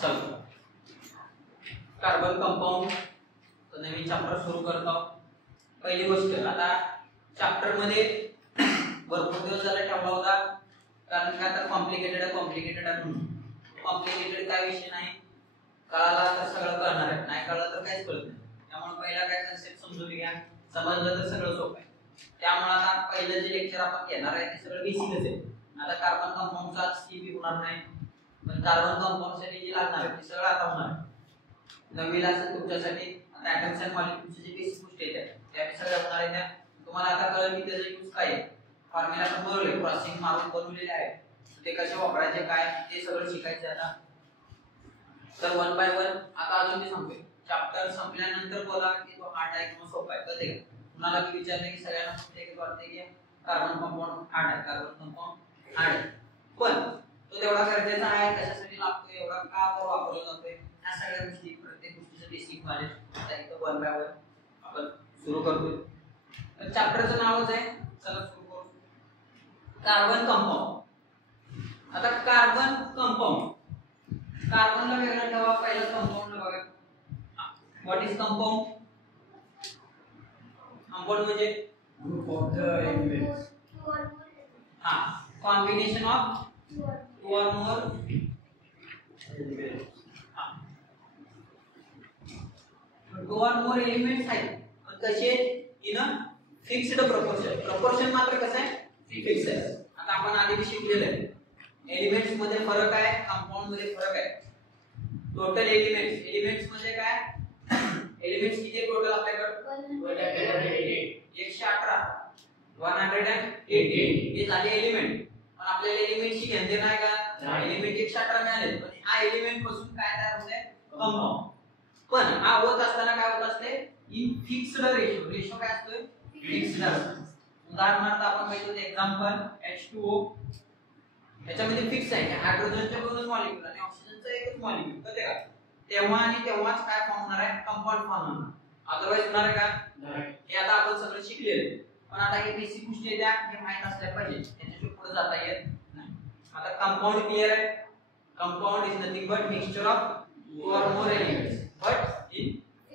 चला carbon compound नवीन chapter सुरू करतो. पहिली गोष्ट, आता चॅप्टर मध्ये भरपूर दिवस झाला ठेवला होता कारण का तर कॉम्प्लिकेटेड आहे म्हणून. कॉम्प्लिकेटेड काय विषय नाही, कळाला तर सगळं कळणार आहे, नाही कळलं तर काहीच कळत नाही. त्यामुळे पहिला काय कन्सेप्ट समजून घ्या, समजलं तर सगळं सोपं आहे. त्यामुळे आता पहिलं जे लेक्चर आपण घेणार आहे ते सगळं बेसिकच आहे. आता कार्बन कंपाऊंडचा स्किप होणार नाही, पण कार्बन कंपाऊंड साठी जे लागणार आहे ते सगळं आता होणार आहे. नववीला असं तुमच्यासाठी आता ॲटम्स अँड मॉलिक्युल्सचे जे बेसिक गोष्टी आहेत त्या सगळ्या होणार आहेत. त्या तुम्हाला आता कळलं की त्याचा यूज काय आहे, फॉर्म्युला पण बनवले, क्रॉसिंग मारून बनवलेले आहे, ते कसे वापरायचे काय ते सगळं शिकायचं आता. तर वन बाय वन आता अजून मी सांगतोय. चॅप्टर संपल्यानंतर बोला की तो हार्ड आहे किंवा सोपा आहे, कळते का? कुणाला की विचारले की सगळ्यांना एक वाटते की कार्बन कंपाऊंड हार्ड आहे, कार्बन कंपाऊंड हार्ड आहे, पण तो तेवढा गरजेचा आहे, कशासाठी लागतो, एवढा का वापरला जातोय, ह्या सगळ्या गोष्टी प्रत्येक गोष्टीचं बेसिक नॉलेज आता इथं वन बाय वन आपण सुरू करतोय. तर चॅप्टरचं नावच आहे, चला सुरू करू. Carbon compound. आता कार्बन कंपाऊंड, कार्बनला वेगळं ठेवा, पहिलं कंपाऊंड बघा. What is compound? कंपाऊंड म्हणजे group of the elements. Combination of two or more elements. To or more elements आहेत, पण कसे in a fixed proportion. Proportion मात्र कसं आहे, फिक्स आहे. आता आपण आधी शिकलेलं आहे, एलिमेंट्स मध्ये फरक आहे, कंपाऊंड मध्ये फरक आहे. टोटल एलिमेंट्स म्हणजे काय, एलिमेंट्स किती टोटल आपल्याकडे 118 हे झाले एलिमेंट. पण आपल्याला एलिमेंटची घेणे नाही का, एलिमेंट 118 मिळाले, पण हा एलिमेंट पासून काय तयार होते, कंपाऊंड. पण हा होत असताना काय होत असते, इन फिक्स्ड रेशो काय असतोय, फिक्स्ड असतो. उदाहरणार्थ आपण बघितलं एक्झाम्पल H2O, याच्यामध्ये फिक्स आहे की हायड्रोजनचे दोनच मॉलिक्यूल आणि ऑक्सिजनचा एकच मॉलिक्यूल, कळते का? तेव्हा आणि तेव्हाच काय फॉर्म होणार आहे, कंपाऊंड फॉर्म होणार, अदरवाइज होणार आहे का नाही. हे आता आपण सगळं शिकलेलं, पण आता हे बेसिक गोष्टी आहेत त्या हे माहित असल्या पाहिजे, त्याच्याशिवाय पुढे जाता येत नाही. आता कंपाऊंड क्लियर आहे. Compound is nothing but mixture of two or more elements but in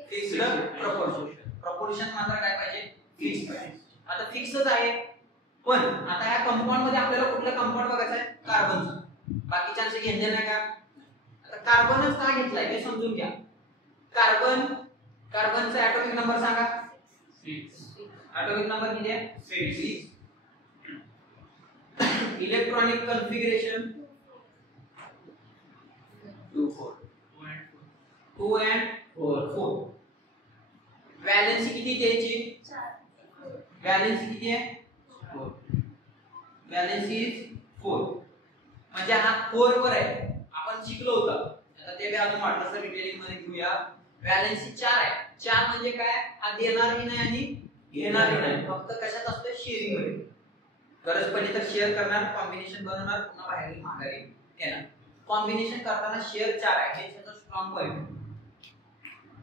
fixed proportion. Proportion मात्र काय पाहिजे, फिक्स पाहिजे. आता फिक्सच आहे, पण आता या कंपाऊंड मध्ये आपल्याला कुठलं कंपाऊंड बघायचं आहे, कार्बनचं. बाकीच्यांचे घेणे नाही का. आता कार्बनच का घेतलाय हे समजून घ्या. कार्बनचा ॲटॉमिक नंबर सांगा. 6. ॲटॉमिक नंबर किती आहे, 6. Electronic configuration 2 and 4. वॅलेन्सी किती द्यायची, 4. वॅलेन्सी किती आहे, 4. वॅलेन्सी इज 4. म्हणजे हा 4 वर आहे, आपण शिकलो होतं. आता ते अजून वाटलं डिटेलिंग मध्ये घेऊया. वॅलेन्सी 4 आहे. 4 म्हणजे काय, हा देणारही नाही आणि घेणारही नाही, फक्त कशात असतो, शेअरिंग मध्ये. गरज पडली तर शेअर करणार, कॉम्बिनेशन बनवणार, पुन्हा बाहेर माघारी येणार. कॉम्बिनेशन करताना शेअर 4 आहे, हे त्याचा स्ट्रॉंग पॉइंट आहे.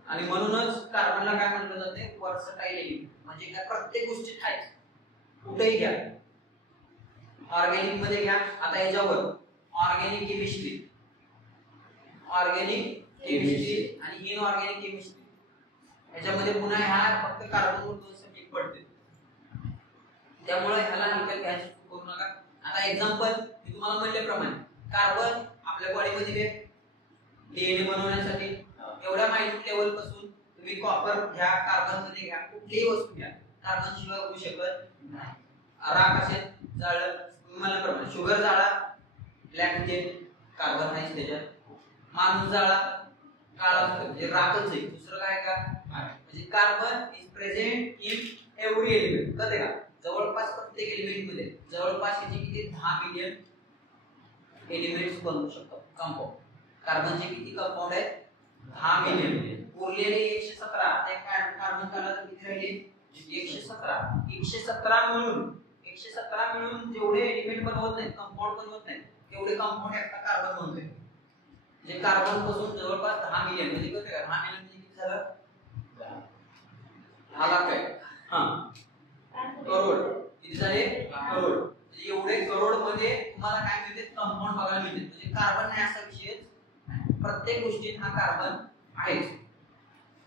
आणि म्हणूनच कार्बनला काय म्हटलं जाते, वर्सटाईल एलिमेंट. म्हणजे काय, प्रत्येक गोष्टीत आहे, कुठेही घ्या. ऑर्गॅनिक मध्ये घ्या. आता याच्यावर ऑर्गॅनिक केमिस्ट्री आणि इनऑर्गॅनिक केमिस्ट्री, याच्यामध्ये पुन्हा ह्या फक्त कार्बनवर 2 सब्जेक्ट पडते. त्यामुळे ह्याला हलक्यात घ्यायचं करू नका. आता एक्झाम्पल मी तुम्हाला म्हणल्याप्रमाणे, कार्बन आपल्या बॉडीमध्ये डीएनए बनवण्यासाठी एवढ्या मायन्यूट लेवल पासून तुम्ही कॉपर घ्या, कार्बन मध्ये घ्या, कुठलीही वस्तू घ्या, कार्बन शिवाय होऊ शकत नाही. राख असेल जाळलं, मला प्रमाणे शुगर जाळा, ब्लॅक होते, कार्बन नाही त्याच्यात. माणूस जाळा, काळा होतो, म्हणजे राखच आहे, दुसरं काय का. म्हणजे carbon is present in every element, कळते का? जवळपास प्रत्येक एलिमेंट मध्ये जवळपास याचे किती 10 मिलियन एलिमेंट्स बनवू शकतात कंपाऊंड. कार्बनचे किती कंपाऊंड आहेत, 10 मिलियन. उरलेले 117. कार्बन काढला तर किती राहिले, 117 मिळून जेवढे एलिमेंट बनवत नाहीत, कंपाऊंड बनवत नाहीत, तेवढे कंपाऊंड एकटा कार्बन बनवतोय. म्हणजे कार्बन पासून जवळपास 10 मिलियन, म्हणजे कळते का, 10 मिलियन म्हणजे किती झालं, 10 लाख आहे. करोड किती झाले, करोड. एवढे करोड मध्ये तुम्हाला काय मिळते, कंपाऊंड बघायला मिळते. म्हणजे कार्बन नाही असा विषय प्रत्येक गोष्टीत हा कार्बन आहेच,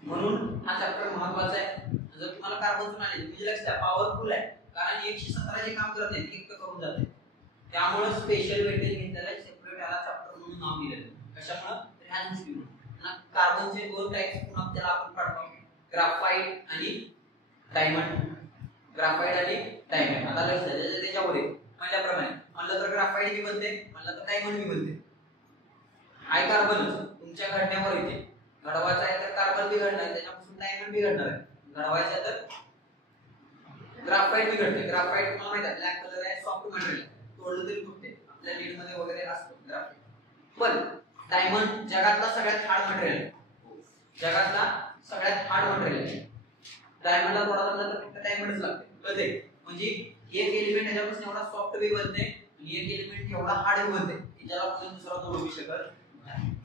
म्हणून हा चॅप्टर महत्वाचा आहे. जर तुम्हाला कार्बनचं नॉलेज म्हणजे लक्षात पॉवरफुल आहे, कारण 117 जे काम करत नाही ते करून जाते, त्यामुळे स्पेशल वेटेज घेतलेला सेपरेट याला चॅप्टर म्हणून नाव दिलेलं. कशामुळे? तर ह्या गोष्टीमुळे. कार्बनचे दोन टाइप्स पुन्हा त्याला आपण पाडतो, ग्राफाइट आणि डायमंड. ग्राफाइट आणि डायमंड. आता लक्ष द्या त्याच्यामध्ये म्हणल्याप्रमाणे म्हणलं तर ग्राफाइट बी बनते, म्हणलं तर डायमंड बी बनते. हाय कार्बन तुमच्या घडण्यावर येते. घडवायचा आहे तर कार्बन बी घडणार, त्याच्यापासून डायमंड बी घडणार आहे. घडवायचा तर ग्राफाइट बी घडते. ग्राफाइट तुम्हाला माहिती आहे ब्लॅक कलर आहे, सॉफ्ट मटेरियल, तोडलं तरी तुटते, आपल्या लीड मध्ये वगैरे असतो ग्राफाइट. पण डायमंड जगातला सगळ्यात हार्ड मटेरियल आहे, जगातला सगळ्यात हार्ड मटेरियल आहे. डायमंडला थोडा जमला तर फक्त डायमंडच लागते, कळते? म्हणजे एक एलिमेंट ह्याच्यापासून एवढा सॉफ्ट बी बनते आणि एक एलिमेंट एवढा हार्ड बी बनते की ज्याला कोणी दुसरा तोडू शकत नाही.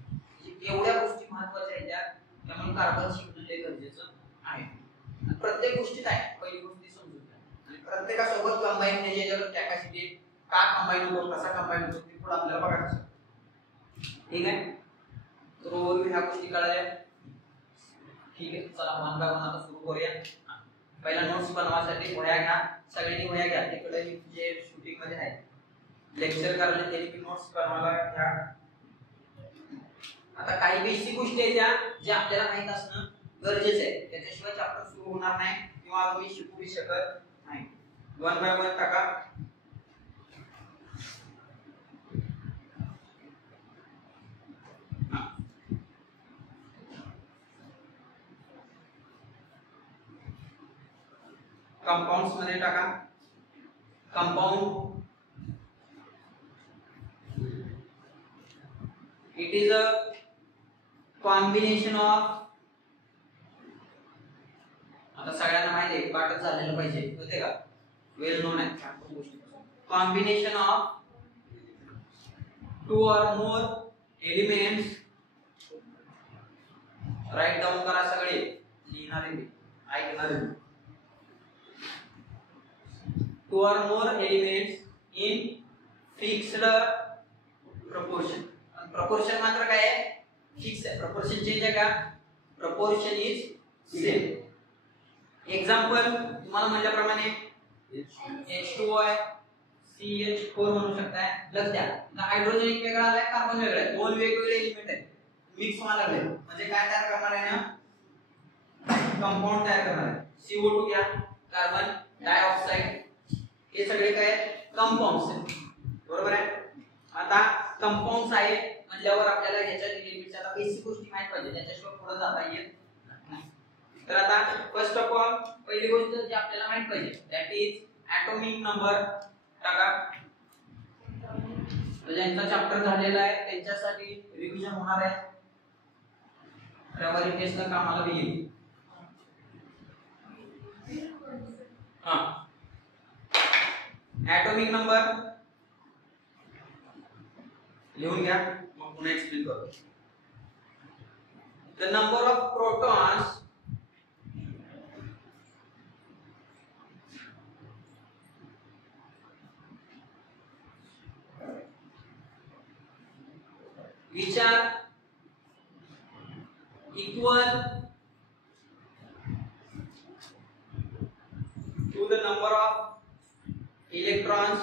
एवढ्या गोष्टी महत्त्वाच्या आहेत त्या, त्यामुळे कार्बन शिकणे गरजेचं आहे. प्रत्येक गोष्टीत आहे, पहिली गोष्ट समजून घ्या. आणि प्रत्येकासोबत कंबाईन म्हणजे याच्यावर कॅपॅसिटी का कंबाईन होतो, कसा कंबाईन होतो ते पुढे आपल्याला बघायचं. ठीक आहे, तर ओव्हरव्ह्यू ह्या गोष्टी कळल्या. ठीक आहे, चला वन बाय वन आता सुरू करूया. पहिला नोट्स बनवायसाठी वह्या घ्या, सगळ्यांनी वह्या घ्या. तिकडे जे शूटिंग मध्ये आहे लेक्चर करायला त्यांनी नोट्स बनवायला घ्या. आता काही बेसिक गोष्टी आहेत त्या जे आपल्याला माहित असणं गरजेचं आहे, त्याच्याशिवाय चॅप्टर सुरू होणार नाही किंवा तुम्ही शिकू शकत नाही. वन बाय वन टाका. कंपाउंड्स मध्ये टाका. Compound it is a combination of, आता सगळ्यांना माहिती आहे पाठच झालेलं पाहिजे, होते का? वेल नोन आहे. Combination of two or more elements. Write down करा सगळे, लिहिणारे ऐकणारे. Two or more elements in fixed proportion. proportion मात्र काय आहे? फिक्स आहे. proportion चेंज आहे का? proportion is same. एक्झाम्पल तुम्हाला म्हटल्याप्रमाणे H2O आहे, CH4 म्हणू शकताय. लक्ष द्या, हायड्रोजन एक वेगळा आलाय, कार्बन वेगळा आहे, दोन वेगवेगळे एलिमेंट आहेत, मिक्स व्हायला लागले म्हणजे काय तयार करणार आहे ना? कंपाऊंड तयार करणार आहे. CO2 घ्या, कार्बन डायऑक्साइड, हे सगळे काय कंपाउंड्स आहेत, बरोबर आहे? आता कंपाउंड्स आहे म्हटल्यावर आपल्याला ह्याच्या रिलेटेड बेसिक गोष्टी माहित पाहिजे, त्याच्याशिवाय पुढे जाता येत नाही. तर आता फर्स्ट ऑफ ऑल पहिली गोष्ट जी आपल्याला माहित पाहिजे दॅट इज ॲटॉमिक नंबर. टाका. तर ज्यांचा चॅप्टर झालेला आहे त्यांच्यासाठी रिव्हिजन होणार आहे, रविवारी टेस्टला कामाला बी येईल. हां, ॲटॉमिक नंबर लिहून घ्या, मग पुन्हा एक्सप्लेन करू. The number of protons which are equal to the number of electrons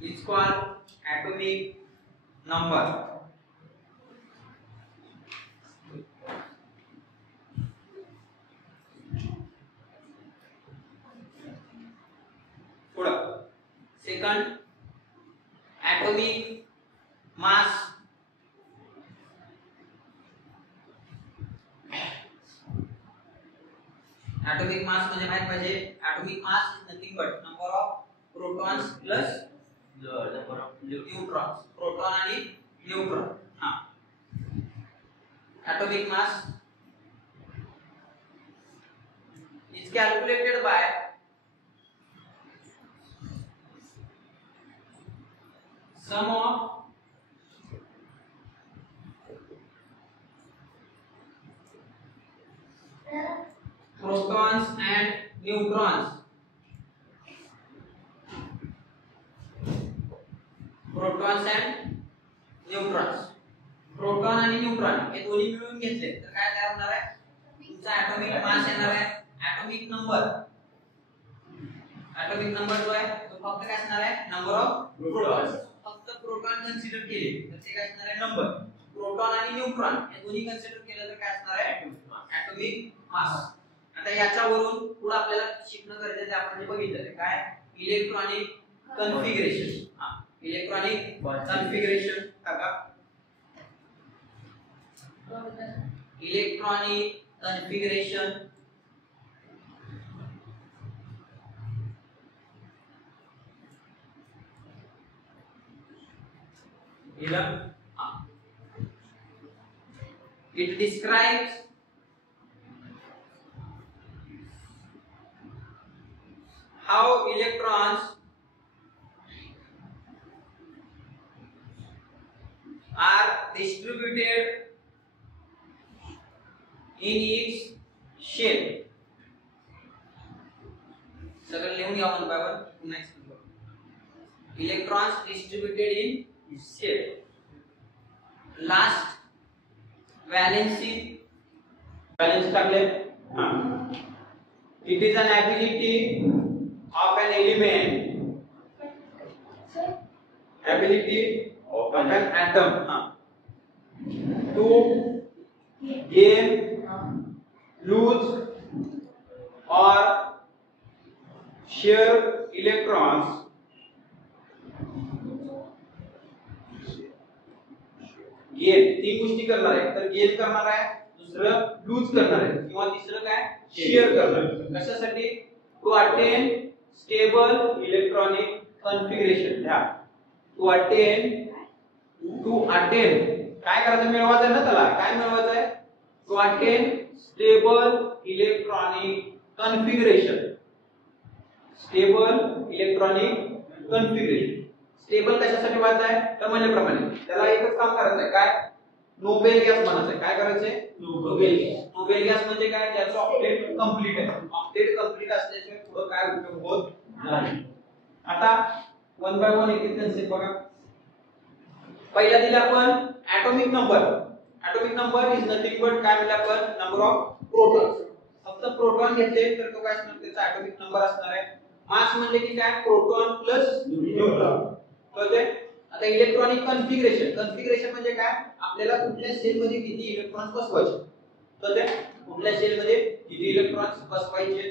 is called atomic number. Second, atomic mass. Atomic mass म्हणजे माहित पाहिजे, atomic mass is nothing but number of protons plus number of neutrons. Proton आणि neutron. हां, atomic mass is calculated by sum of protons and neutrons protons and neutrons. Proton आणि neutron हे दोन्ही मिळून घेतले तर काय तयार होणार आहे? तुमचा ऍटॉमिक मास येणार आहे. ऍटॉमिक नंबर जो आहे तो फक्त काय असणार आहे? Number of protons. फक्त प्रोटॉन कन्सिडर केले तर ते काय असणार आहे? नंबर. प्रोटॉन आणि न्यूट्रॉन हे दोन्ही कन्सिडर केलं तर काय असणार आहे? Atomic mass. आता याच्यावरून पुढे आपल्याला शिकणं गरजेचं आहे. आपण जे बघितलं ते काय? Electronic configuration. इलेक्ट्रॉनिक कन्फिगरेशन टाका. Electronic configuration it describes how electrons are distributed in its shell. सगळं लिहून घ्या one by one. Next electrons distributed in shell. Last valency टाकले. It is an ability of an atom to gain, lose or share electrons gain. तीन गोष्टी करणार आहे. तर gain करणार आहे, दुसरं लूज करणार आहे किंवा तिसरं काय? शेअर करणार आहे. कशासाठी? To attain stable electronic configuration. ध्या टू अटेन काय करायचं? मिळवायचं आहे ना त्याला. काय मिळवायचं आहे? To attain stable electronic configuration. Stable कशासाठी व्हायचं आहे? तर म्हणल्याप्रमाणे त्याला एकच काम करायचं आहे. काय? नोबेल गॅस बनायचं आहे. काय करायचंय? नोबेल गॅस म्हणजे काय? ज्याचं ऑक्टेट कंप्लीट आहे. ऑक्टेट कंप्लीट असल्याशिवाय पुढे काय उपयोग होत नाही. आता वन बाय वन एक एक कन्सेप्ट बघा. पहिला दिला आपण atomic number. Atomic number is nothing but काय म्हणलं आपण? Number of protons. फक्त प्रोटॉन घेतले तर तो काय असणार? त्याचा ऍटॉमिक नंबर असणार आहे. मास म्हणजे की काय? Proton plus neutron. कळतंय? आता इलेक्ट्रॉनिक कन्फिगरेशन म्हणजे काय? आपल्याला कुठल्या सेल मध्ये किती इलेक्ट्रॉन्स बसवायचे. कळतंय? कुठल्या सेल मध्ये किती इलेक्ट्रॉन्स बसवायचे.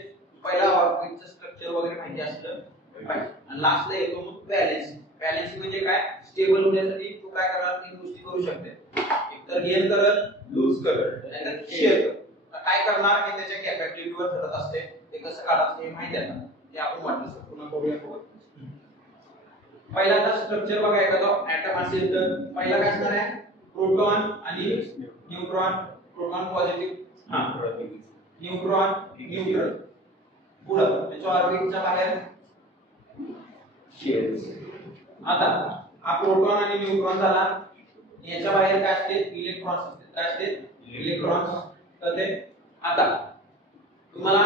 पहिला ऑर्बिटचं स्ट्रक्चर वगैरे माहिती असलं पाहिजे. आणि लास्टला येतो मग बॅलन्सिंग म्हणजे काय? स्टेबल होण्यासाठी तू काय करणार? तीन गोष्टी करू शकते. एक तर गेन करल, लूज करल, नाहीतर शेअर करल. काय करणार हे त्याच्या कॅपॅबिलिटीवर ठरत असते. ते कसं काढायचं हे माहिती आहे ना. ते आपण वाटलं पुन्हा करूया. पहिला तर स्ट्रक्चर बघा. एखादा एटम असेल तर पहिला काय असणार आहे? प्रोटॉन आणि neutron. Proton positive, neutron neutral. पुढे त्याच्या ऑर्बिटच्या बाहेर शेल्स. आता हा प्रोटॉन आणि न्यूट्रॉन झाला. याच्या बाहेर काय असते? इलेक्ट्रॉन्स असते. काय असते? इलेक्ट्रॉन्स. तर आता तुम्हाला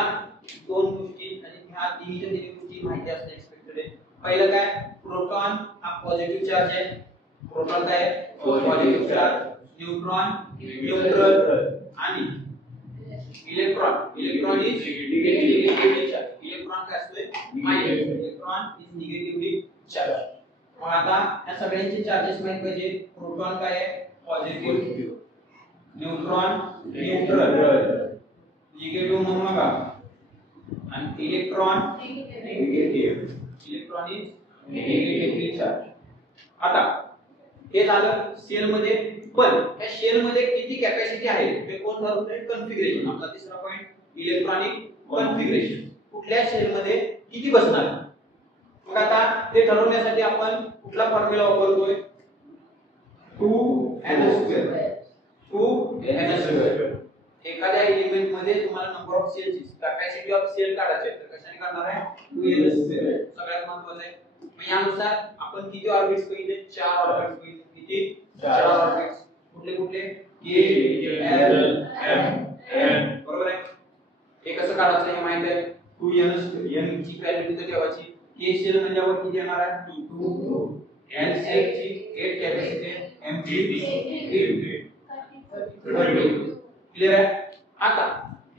दोन गोष्टी आणि ह्या तिन्ही गोष्टी माहिती असणे एक्सपेक्टेड आहे. पहिलं काय? प्रोटॉन हा पॉझिटिव्ह चार्ज आहे. प्रोटॉन काय आहे? Positive charge. न्यूट्रॉन न्यूट्रल आणि electron is negatively charge. Electron काय असते? Minus. Electron is negatively charge. मग आता या सगळ्यांचे चार्जेस माहित पाहिजे. प्रोटॉन काय आहे? पॉझिटिव्ह, न्यूट्रॉन न्यूट्रल, निगेटिव्ह म्हणून बघा, आणि electron negative. Electron is negatively charge. आता हे झालं सेल मध्ये. पण या सेल मध्ये किती कॅपॅसिटी आहे ते कोण ठरवतंय? कन्फिगरेशन. आपला तिसरा पॉइंट इलेक्ट्रॉनिक कन्फिगरेशन. कुठल्या सेल मध्ये किती बसणार. मग आता ते ठरवण्यासाठी आपण कुठला फॉर्म्युला वापरतोय? 2n². 2n². एखाद्या एलिमेंट मध्ये तुम्हाला नंबर ऑफ सेलची कॅपॅसिटी ऑफ सेल काढायची आहे तर कशाने काढणार आहे? 2n². सगळ्यात महत्त्वाचं आहे. मग यानुसार आपण किती ऑर्बिट्स पाहिजे? 4 ऑर्बिट्स पाहिजे. किती? 4 ऑर्बिट्स. कुठले कुठले? k, l, m, n. बरोबर आहे. हे कसं काढायचं हे माहिती आहे. 2n². n ची व्हॅल्यू किती ठेवायची? k सेल म्हणजे किती येणार आहे? 2. N6 ची 8 कॅपॅसिटी M3 क्लियर आहे. आता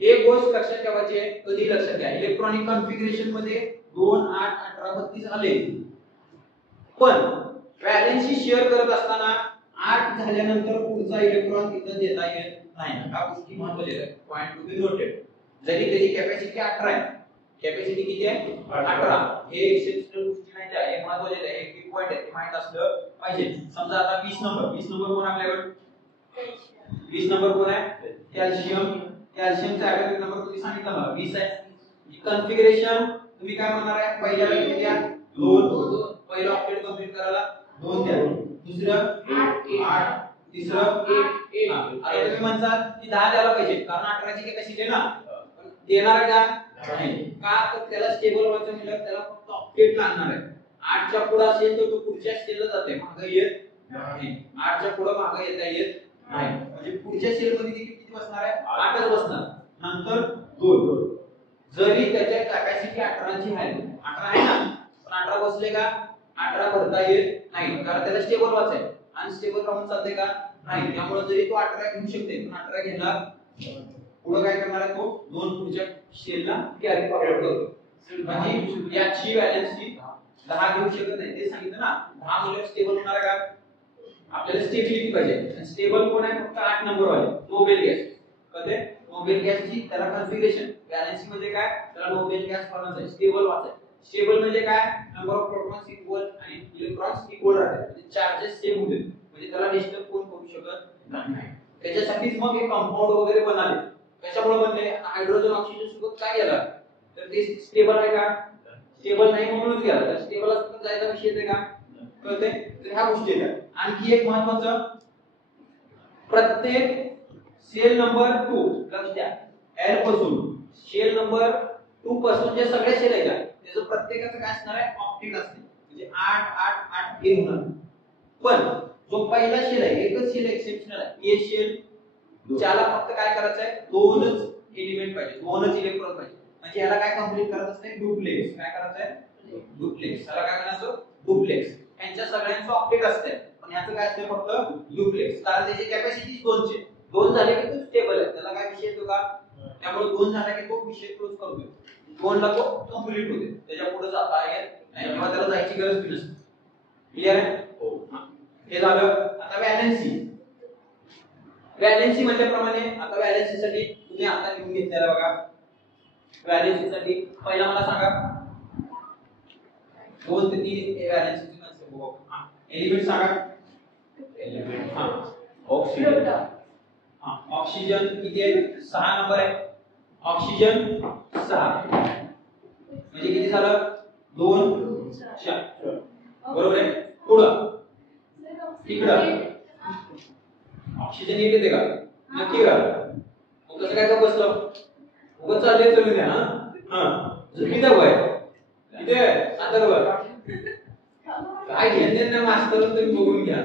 एक गोष्ट लक्षात ठेवायची आहे, कधी लक्षात घ्या, इलेक्ट्रॉनिक कॉन्फिगरेशन मध्ये 2 8 18 32 आले, पण व्हॅलेन्सी शेअर करत असताना 8 झाल्यानंतर पुढचा इलेक्ट्रॉन तिथं देता येत नाही. हा गोष्टी महत्त्वाच्या आहेत, पॉइंट टू बी नोटेड. जरी त्याची कॅपॅसिटी 18 आहे, कॅपॅसिटी किती आहे 18, हे एक्सेप्शनल गोष्टी नाही आहे, हे महत्त्वाचे आहे, एक पॉइंट आहे, ते माहित असलं पाहिजे. समजा आता 20 नंबर कोण आपल्याकडे, 20 नंबर कोण आहे, कॅल्शियमचा ऍटॉमिक नंबर तुम्ही सांगितला मला 20 आहे. कॉन्फिगरेशन तुम्ही काय म्हणणार आहे, पहिल्याला किती द्या 2, पहिला ऑक्टेट कंप्लीट करायला 2 द्या, दुसरं 8, तिसरं 1. आता तुम्ही म्हणतात की 10 द्यायला पाहिजे कारण 18 ची कॅपॅसिटी आहे ना, पण देणार का नाही, का तर त्याला स्टेबल व्हायचं म्हणजे त्याला फक्त ऑक्टेट लागणार आहे. 8 च्या पुढे असेल तर तो पुढच्या सेलला जाते, मागे येत नाही. 8 च्या पुढे मागे येता येत नाही, म्हणजे पुढच्या सेल मध्ये किती बसणार आहे 8च बसणार, नंतर 2. जरी त्याच्या कॅपॅसिटी 18 ची आहे, 18 आहे ना, पण 18 बसले का 18 भरता येत नाही कारण त्याला स्टेबल व्हायचं आहे. अनस्टेबल राहून चालते का नाही, त्यामुळे जरी तो 18 घेऊ शकते पण 18 घेणार पुढे काय करणार आहे, तो 2 पुढच्या सेलला कॅरी फॉरवर्ड करतो. म्हणजे याची व्हॅलेन्सी 10 घेऊ शकत नाही, ते सांगितलं ना, 10 मूल्य स्टेबल होणार का, आपल्याला स्टेबिलिटी पाहिजे. स्टेबल कोण आहे, फक्त 8 नंबर वाले नोबेल गॅस. कसे नोबेल गॅसची त्याला कॉन्फिगरेशन व्हॅलेन्सी म्हणजे काय, त्याला नोबेल गॅस बनायचं आहे, स्टेबल व्हायचं. स्टेबल म्हणजे काय, नंबर ऑफ प्रोटॉन्स इक्वल आणि इलेक्ट्रॉन्स इक्वल राहतात, म्हणजे चार्जेस सेम होते, म्हणजे त्याला डिस्टर्ब कोण करू शकत नाही. त्याच्यासाठीच मग हे कंपाऊंड वगैरे बनाले. कशामुळे बनले, हायड्रोजन ऑक्सिजन सोबत काय गेला तर ते स्टेबल आहे का, स्टेबल नाही म्हणूनच गेला. तर स्टेबल असतं जायचा विषय येते का, कळते. तर ह्या गोष्टी आहेत. आणखी एक महत्त्वाचं, प्रत्येक सेल नंबर 2 लक्ष द्या, L पासून सेल नंबर 2 पासून जे सगळे सेल आहेत त्याचं प्रत्येकाचं काय असणार आहे, ऑक्टेट असते, म्हणजे 8 8 8 हे होणार. पण जो पहिला शेल आहे, एकच शेल एक्सेप्शनल आहे, हे शेल ज्याला फक्त काय करायचं आहे, 2च एलिमेंट पाहिजे, 2च इलेक्ट्रॉन पाहिजे, म्हणजे याला काय कंप्लीट करायचं असते, डुप्लेक्स. काय करायचं आहे, डुप्लेक्स. याला काय म्हणायचं, डुप्लेक्स. यांच्या सगळ्यांचं ऑक्टेट असते, पण याचं काय असते, फक्त डुप्लेक्स, कारण त्याची कॅपॅसिटी 2 ची. 2 झाले की तो स्टेबल आहे, त्याला काय विषय येतो का, त्यामुळे 2 झाला की तो विषय क्लोज करतो, 2 ला तो कंप्लीट होते, त्याच्या पुढे जाता येत नाही किंवा त्याला जायची गरज नसते. क्लियर आहे. हे झालं. आता व्हॅलेन्सी. व्हॅलेन्सी म्हटल्याप्रमाणे आता व्हॅलेन्सी साठी तुम्ही आता लिहून घेतलेला बघा. व्हॅलेन्सी साठी पहिला मला सांगा 2 ते 3 व्हॅलेन्सीची कन्सेप्ट बघू. एलिमेंट सांगा. Element oxygen. ऑक्सिजन किती आहे, 6 नंबर आहे. ऑक्सिजन 6 म्हणजे किती झालं, 2 4 बरोबर आहे. पुढं इकडं ऑक्सिजन एक येते का, नक्की का, मग कसं काय का बसलं, उगाच चालले चलून द्या. किती आहे किती आहे, आता बघा काय घेणं नाही मास्तर, तुम्ही बघून घ्या.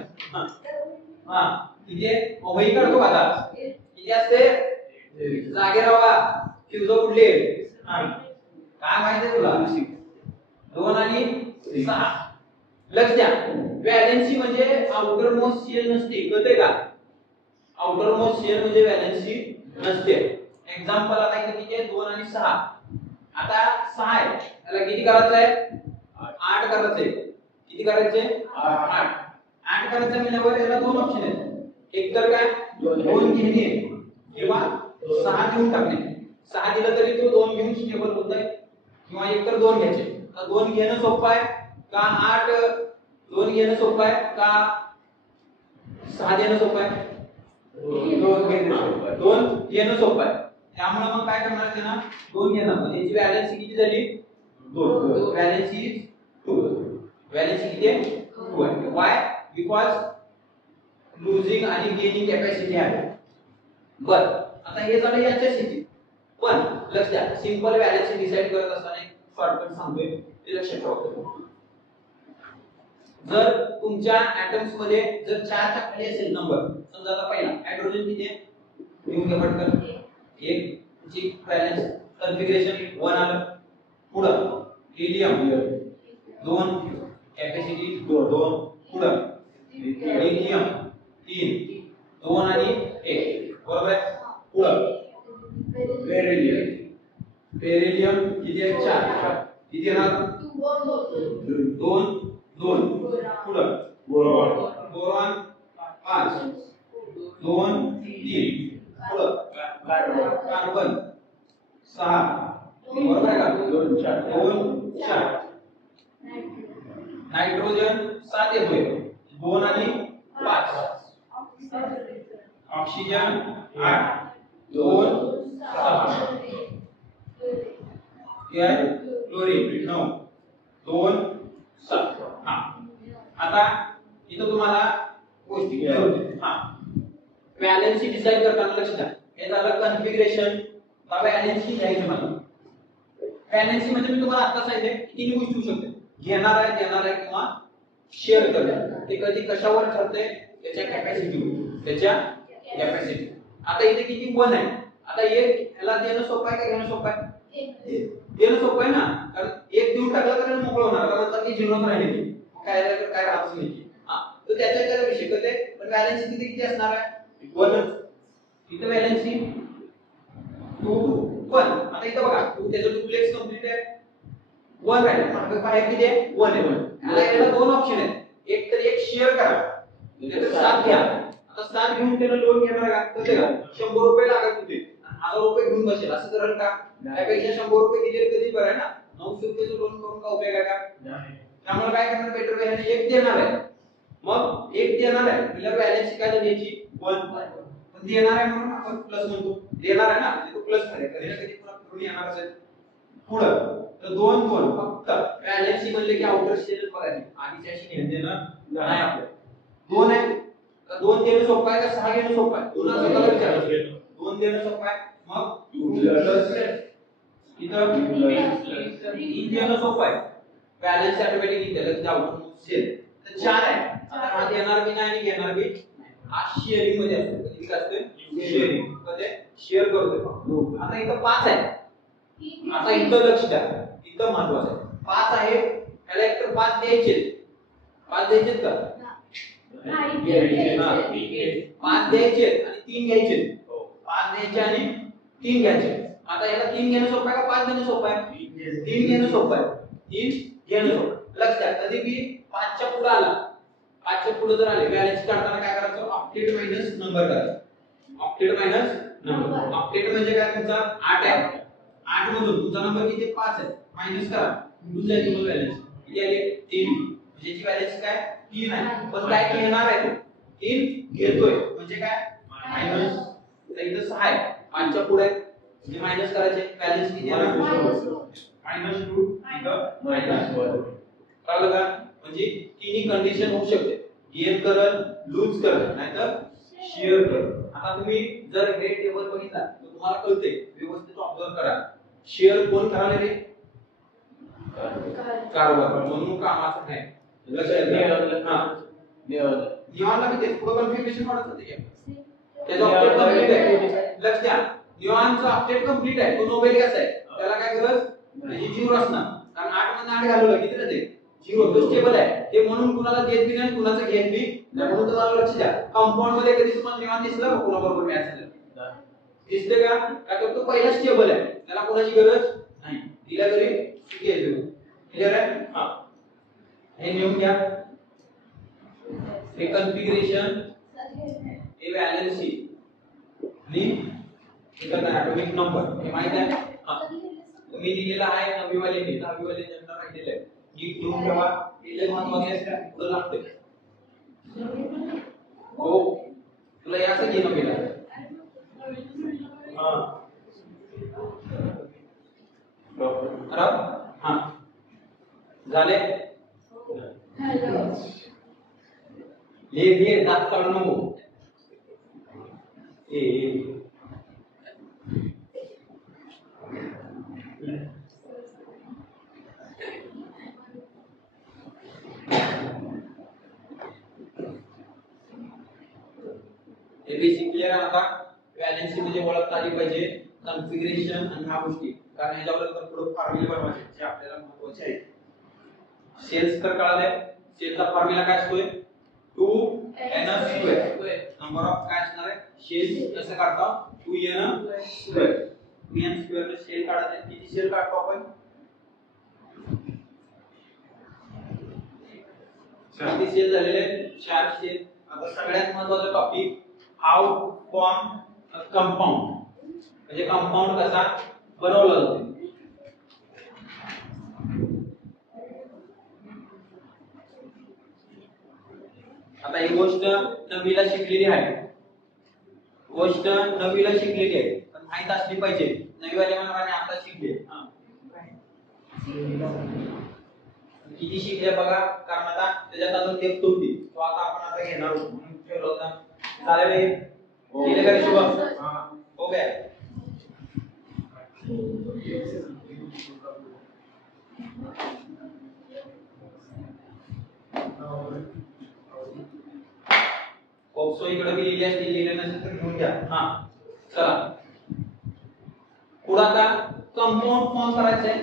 किती आहे, वही काढतो आता, किती असते, जागे राहा, फ्यूज उडले. काय माहिती तुला, 2 आणि 6. लक्ष द्या, व्हॅलेन्सी म्हणजे आउटर मोस्ट शेल नसते, कळते का, आउटर मोस्ट शेल म्हणजे व्हॅलेन्सी नसते. एक्झाम्पल आता इथे किती आहे, 2 आणि 6. आता 6 आहे, त्याला किती करायचं आहे, 8 करायचं आहे. किती करायचे, 8 करायचं म्हणल्यावर याला 2 ऑप्शन आहेत, एक तर काय 2 घेणे किंवा 6 देऊन टाकणे. 6 दिलं तरी तो 2 घेऊन स्टेबल होत आहे, किंवा एक तर 2 घ्यायचे. तर 2 घेणं सोपं आहे का 8 2 घेणं सोपं आहे का 6 देणं सोपं आहे, 2 घेणं सोपं आहे. त्यामुळे मग काय करणार आहे ना, 2 घेणार. म्हणजे याची व्हॅलेन्सी किती झाली, 2. व्हॅलेन्सी 2. व्हॅलेन्सी किती आहे, 2 आहे. व्हाय, बिकॉज लूजिंग आणि गेनिंग कॅपॅसिटी आहे. बर, आता हे झालं याच्या स्थितीत. पण लक्ष द्या, सिंपल व्हॅलेन्सी डिसाइड करत असताना एक शॉर्टकट सांगतोय, ते लक्षात ठेवा. जर तुमच्या ऍटम्स मध्ये जर 4 च्या खाली असेल नंबर, समजा आता पहिला हायड्रोजन किती आहे, लिहून घ्या पटकन. 1 ची व्हॅलेन्स कॉन्फिगरेशन 1 आलं. पुढे हिलियम 2 कॅपॅसिटी 2. पुढं लिथियम 3 2 आणि 1 बरोबर आहे पुढं बेरिलियम किती आहे 4 किती येणार 2 2 पुढं बोरॉन 5 2 3 पुढं कार्बन 6 बरोबर आहे का 2 4 नायट्रोजन 7 येतोय 2 आणि 5 ऑक्सिजन 8 2 6 क्लोरीन 9 2 7 हा आता इथं तुम्हाला गोष्टी क्लिअर होतील हा वॅलेन्सी डिसाइड करताना लक्ष द्या हे झालं कॉन्फिगरेशन वॅलेन्सी घ्यायची मला वॅलेन्सी म्हणजे मी तुम्हाला आता सांगितले किती गोष्टी होऊ शकते घेणार आहे किंवा शेअर करणार ते कधी कशावर ठरते त्याच्या कॅपॅसिटी आता इथे किती 1 आहे आता एक ह्याला देणं सोपं आहे का घेणं सोपं आहे देणं सोपं आहे ना कारण एक देऊन टाकला तर मोकळं होणार कारण आता ती जिल्ह्यात राहिली काय राहतच नाही हा तर त्याच्या विषय करते पण वॅलेन्सी किती असणार आहे 1 इथे वॅलेन्सी 2 1 आता इथं बघा त्याचं डुप्लेक्स कंप्लीट आहे 1 आहे मागे बाहेर किती आहे 1 आहे याला 2 ऑप्शन आहेत एक तर एक शेअर करा नाहीतर 7 घ्या आता 7 घेऊन त्याला लोन घेणार का कसे का 100 रुपये लागत होते 1000 रुपये घेऊन बसेल असं करेल का त्यापेक्षा 100 रुपये दिले कधी बरं आहे ना 900 रुपयाचं लोन करून का उपयोग आहे का त्यामुळे काय करणार बेटर व्हॅल्यू एक देणार आहे मग एक देणार आहे तिला वॅलेन्सी काय द्यायची 1 पण देणार आहे म्हणून आपण प्लस म्हणतो देणार आहे ना म्हणजे तो प्लस मध्ये कधी ना कधी पुन्हा फिरून येणार असेल पुढं तर 2 2 फक्त वॅलेन्सी म्हणले की आउटर स्टेजच बघायची आधीच्याशी घेणं देणं नाही आपलं 2 आहे तर 2 देणं सोपं आहे का 6 घेणं सोपं आहे तुला स्वतःला विचारायचं 2 देणं सोपं आहे मग प्लस इथं 3 देणं सोपं आहे बॅलन्स ऑटोमॅटिक इथे लक्ष आउटर स्टेज तर 4 आहे आता हा देणार बी नाही आणि घेणार बी हा शेअरिंग मध्ये असतो कधी काय असते शेअरिंग कधी शेअर करतो आता इथं 5 आहे आता इथं लक्ष द्या इथं महत्त्वाचं आहे 5 आहे याला एकतर 5 द्यायचे का 5 द्यायचे आणि 3 घ्यायचे 5 द्यायचे आणि 3 घ्यायचे आता याला 3 घेणं सोपं आहे का 5 घेणं सोपं आहे 3 घेणं सोपं आहे 3 घेणं सोपं लक्ष द्या कधी बी 5 च्या पुढे आला 5 च्या पुढे जर आले बॅलन्स काढताना काय करायचं ऑक्टेट मायनस नंबर करायचा ऑक्टेट मायनस नंबर ऑक्टेट म्हणजे काय तुमचा 8 आहे 8 मधून तुमचा नंबर किती 5 आहे मायनस करा निघून जाईल तुम्हाला बॅलन्स किती आले 3 म्हणजे ची बॅलन्स काय 3 आहे पण काय घेणार आहे तो 3 घेतोय म्हणजे काय मायनस तर इथं 6 आहे 5 च्या पुढे म्हणजे मायनस करायचे बॅलन्स किती आहे -2 इथं -1 कळलं का म्हणजे तिन्ही कंडिशन होऊ शकते गेन करल लूज करल नाहीतर शेअर करल आता तुम्ही जर हे टेबल बघितला तर तुम्हाला कळते व्यवस्थित ऑब्झर्व करा शेअर कोण करायला रे कार्बन म्हणून कामाचं नाही लक्षात घ्या हां निऑनला बी ते पुढे कन्फिगरेशन वाढत होते त्याचा ऑब्जेक्ट कंप्लीट आहे लक्ष द्या निऑनचा ऑब्जेक्ट कंप्लीट आहे तो नोबेल गॅस आहे त्याला काय गरज नाही झिरो असणार कारण 8 मध्ये 8 घालवलं किती राहते झिरो तो स्टेबल आहे ते म्हणून कुणाला देत बी नाही कुणाचं घेत बी नाही म्हणून तुम्हाला लक्ष द्या कंपाऊंड मध्ये कधी तुम्हाला निऑन दिसला का कुणाबरोबर मॅच झालं दिसते का तर तो पहिला स्टेबल आहे त्याला कोणाची गरज नाही दिला तरी घ्यायचं क्लियर आहे हां हे नेऊन घ्या हे कॉन्फिगरेशन हे वॅलेन्सी आणि हे ॲटॉमिक नंबर हे माहित आहे हां तुम्ही दिलेला आहे 9वी वाले ज्यांना माहिती आहे नीट घेऊन ठेवा हे महत्त्वाचे आहे का पुढे लागते हो तुला याचं घेणं मिळालं हां हां झाले हे दात काढू नको बेसिक क्लियर आहे आता वॅलेन्सी म्हणजे ओळखता आली पाहिजे कॉन्फिगरेशन आणि ह्या गोष्टी कारण ह्याच्यावर पुढे फॉर्म्युला बनवायचे जे आपल्याला महत्त्वाचे आहे सेल्स तर कळाले सेलचा फॉर्म्युला काय असतोय 2n² नंबर ऑफ काय असणार आहे शेल कसं काढतो 2n². 2n² चे शेल काढायचे किती शेल काढतो आपण किती शेल झालेले 4 शेल. आता सगळ्यात महत्त्वाचा टॉपिक हाऊ फॉर्म कंपाऊंड म्हणजे कंपाऊंड कसा बनवला जातो. आता ही गोष्ट नववीला शिकलेली आहे पण माहित असली पाहिजे. नववीवाले म्हणून आता शिकले किती शिकले बघा कारण आता त्याच्यात अजून टेप तुटली तो आता आपण आता घेणार आहोत म्हणून ठेवलं होतं. चालेल केले का शुभ हो गया. ऑप्शो इकडे बी लिहिले असतील लिहिले नसेल तर घेऊन घ्या. हा चला पुढे आता कंपाऊंड फॉर्म करायचं आहे.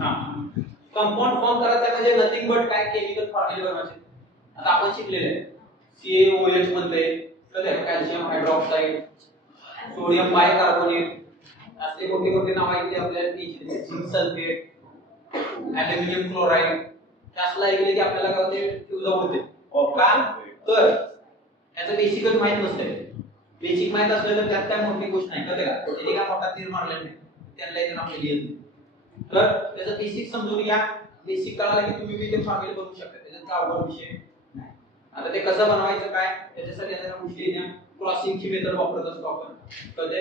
हा कंपाऊंड फॉर्म करायचं म्हणजे नथिंग बट काय केमिकल फॉर्म्युला बनवायचे. आता आपण शिकलेले आहे CaOH म्हणते कळलं कॅल्शियम हायड्रॉक्साइड सोडियम बायकार्बोनेट असे कोणते नाव ऐकले आपल्याला झिंक सल्फेट ॲल्युमिनियम क्लोराईड त्यासला ऐकले की आपल्याला काय होते फ्यूज होते का तर याचं बेसिकच माहित नसते. बेसिक माहित असलं तर त्यात काय मोठी गोष्ट नाही कळलं का त्याने काय मोठा तीर मारला नाही त्यांना इथे आपल्याला येत तर त्याचं बेसिक समजून घ्या. बेसिक कळालं की तुम्ही ते फॉर्म्युला बनवू शकता त्याच्यात काय अवघड विषय नाही. आता ते कसं बनवायचं काय त्याच्यासाठी आता गोष्टी द्या क्रॉसिंगची मेथड वापरत असतो आपण कळते.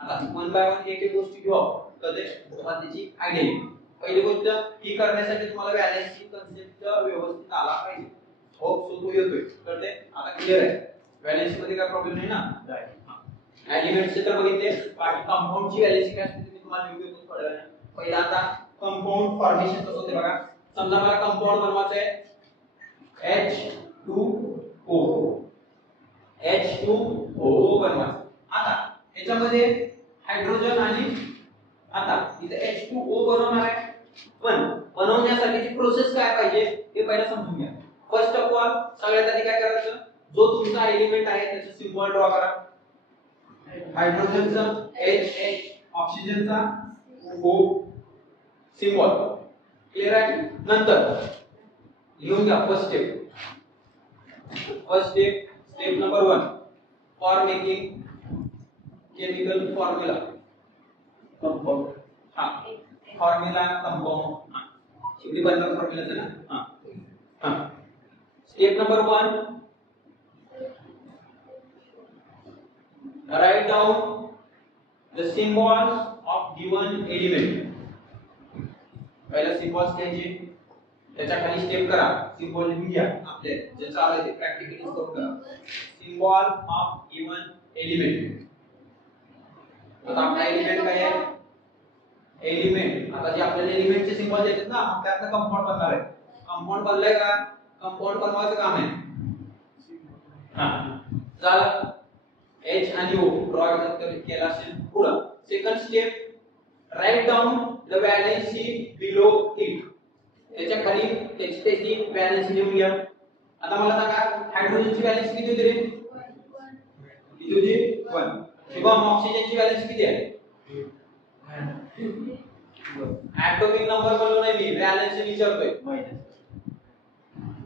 आता वन बाय वन एक एक गोष्टी घेऊ कळते तुम्हाला त्याची आयडिया येईल. पहिली गोष्ट ही करण्यासाठी तुम्हाला बॅलन्सची कन्सेप्ट व्यवस्थित आला पाहिजे. होप सो तो येतोय कळते. आता क्लिअर आहे बॅलन्स मध्ये काय प्रॉब्लेम नाही ना. एलिमेंट्स तर बघितले बाकी कंपाऊंडची व्हॅल्यूची काय असते मी तुम्हाला व्हिडिओ तून कळवणार. पहिला आता कंपाऊंड फॉर्मेशन कसं होते बघा. समजा मला कंपाऊंड बनवायचं आहे H2O बनवायचं. आता याच्यामध्ये हायड्रोजन आणि आता इथे H2O बनवणार आहे पण बनवण्यासाठीची प्रोसेस काय पाहिजे हे पहिला समजून घ्या. फर्स्ट ऑफ ऑल सगळ्यात आधी काय करायचं जो तुमचा एलिमेंट आहे त्याचा सिम्बॉल ड्रॉ करा. हायड्रोजनचा H ऑक्सिजनचा O सिम्बॉल क्लियर आहे. नंतर लिहून घ्या first step number 1 for making chemical formula compound. हा फॉर्म्युला कंपाऊंड शेवटी बनणार फॉर्म्युलाच ना. हा step number 1 write down the symbols of given element. पहिला सिम्बॉल्स घ्यायचे त्याच्या खाली स्टेप करा सिम्बॉल लिहून घ्या आपले जे चालू आहे ते प्रॅक्टिकली करून करा. Symbol of given element. आता आपला एलिमेंट काय आहे एलिमेंट. आता जे आपल्याला एलिमेंटचे सिम्बॉल देतात ना मग त्यातनं कंपाऊंड बनणार आहे. कंपाऊंड बनलाय का कंपाऊंड बनवायचं काम आहे. हा झालं H आणि O ड्रॉ केला असेल. पुढे second step write down the valency below it. त्याच्या खाली त्याची व्हॅलेन्सी लिहून घ्या. आता मला सांगा हायड्रोजनची व्हॅलेन्सी किती होती रे किती होती 1. किंवा ऑक्सिजनची व्हॅलेन्सी किती आहे ऍटॉमिक नंबर बोललो नाही मी व्हॅलेन्सी विचारतोय.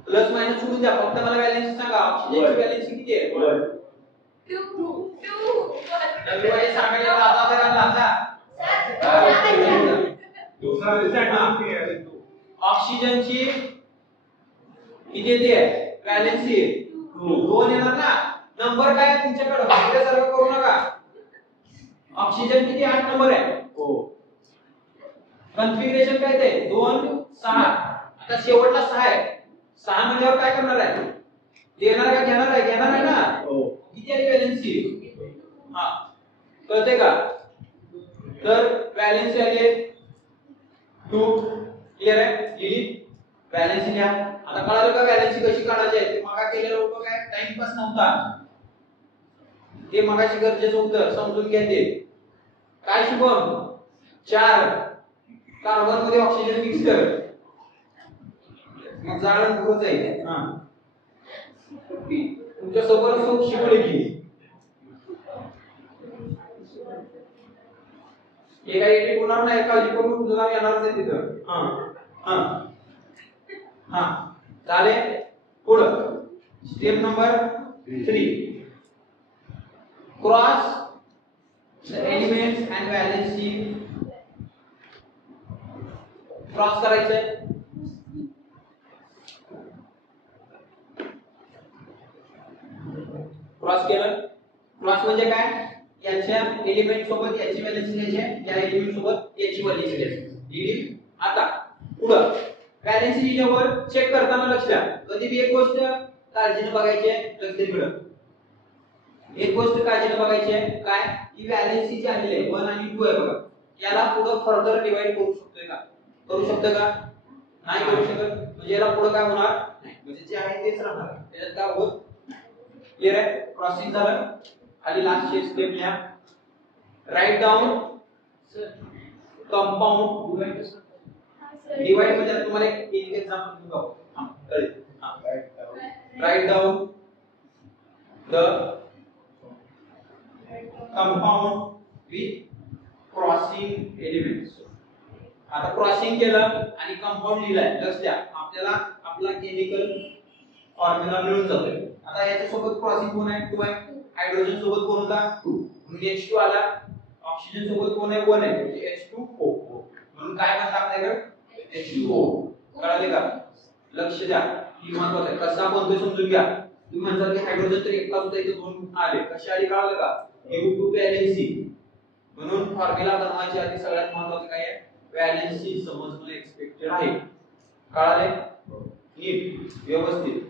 प्लस मायनस सोडून द्या फक्त मला व्हॅलेन्सी सांगा. ऑक्सिजनची व्हॅलेन्सी किती आहे 2 सांगायला लाजा ऑक्सिजनची किती येते व्हॅलेन्सी 2 येणार ना. नंबर काय आहे तुमच्याकडे बाकीचे सर्व करू नका. ऑक्सिजन किती 8 नंबर आहे कॉन्फिगरेशन काय ते 2 6. आता शेवटला 6 आहे 6 म्हणजे काय करणार आहे देणार का घेणार आहे ना. किती आहे व्हॅलेन्सी हा कळते का. तर व्हॅलेन्सी आली 2 क्लियर आहे. लिहिली व्हॅलेन्सी घ्या. आता कळालं का व्हॅलेन्सी कशी काढायची आहे. ते मगा केलेलं होतं काय टाइमपास नव्हता ते मगाशी गरजेचं होतं समजून घ्या. ते काय शुभम 4 कार्बन मध्ये ऑक्सिजन मिक्स कर मग जाळण पुढे जाईल. हा तुमच्या सोबत सोप शिकवली की हे काही एडिट होणार नाही, काळजी करू तुझं नाव येणारच आहे तिथं. हा हा हा झाले. पुढं step number 3 cross the elements and valence sheet. Cross करायचंय. क्रॉस केलं. क्रॉस म्हणजे काय? याच्या एलिमेंट सोबत याची व्हॅलेन्सी घ्यायची, या एलिमेंट सोबत याची व्हॅलेन्सी घ्यायची. आता पुढं व्हॅलेन्सी दिल्यावर चेक करताना लक्ष द्या. कधी बी एक गोष्ट काळजीने बघायची आहे, लक्ष द्या. एक गोष्ट काळजीने बघायची आहे काय, की व्हॅलेन्सी जी आलेली आहे 1 आणि 2 आहे बघा, याला पुढे फर्दर डिवाइड करू शकतोय का? करू शकतो का? नाही करू शकत. म्हणजे याला पुढे काय होणार नाही, म्हणजे जे आहे तेच राहणार. त्याच्यात काय होत क्लियर आहे. क्रॉसिंग झालं. खाली लास्ट स्टेप लिहा. राइट डाउन कंपाउंड डिवाइड म्हणजे तुम्हाला एक एक्झाम्पल देऊ का? कळेल. Write down the compound with crossing elements. आता क्रॉसिंग केलं आणि कंपाउंड लिहिलाय. लक्ष द्या, आपल्याला आपला केमिकल फॉर्म्युला मिळून जातोय. आता याच्या सोबत क्रॉसिंग कोण आहे? 2 आहे. हायड्रोजन सोबत कोण होता? 2. म्हणून H2 आला. ऑक्सिजन सोबत कोण आहे? 1 आहे. म्हणजे H2O. म्हणून काय म्हणतात आपल्याकडे? H2O. कळाले का? लक्ष द्या, ही महत्त्वाचं आहे. कसा बनतोय समजून घ्या. तुम्ही म्हणता की हायड्रोजन तर एकटाच होता, इथे 2 आले. कशी आली कळालं का? H2 valency. म्हणून फॉर्म्युला बनवायच्या आधी सगळ्यात महत्त्वाचं काय आहे? व्हॅलेन्सी समजणं एक्सपेक्टेड आहे. कळाले? नीट व्यवस्थित.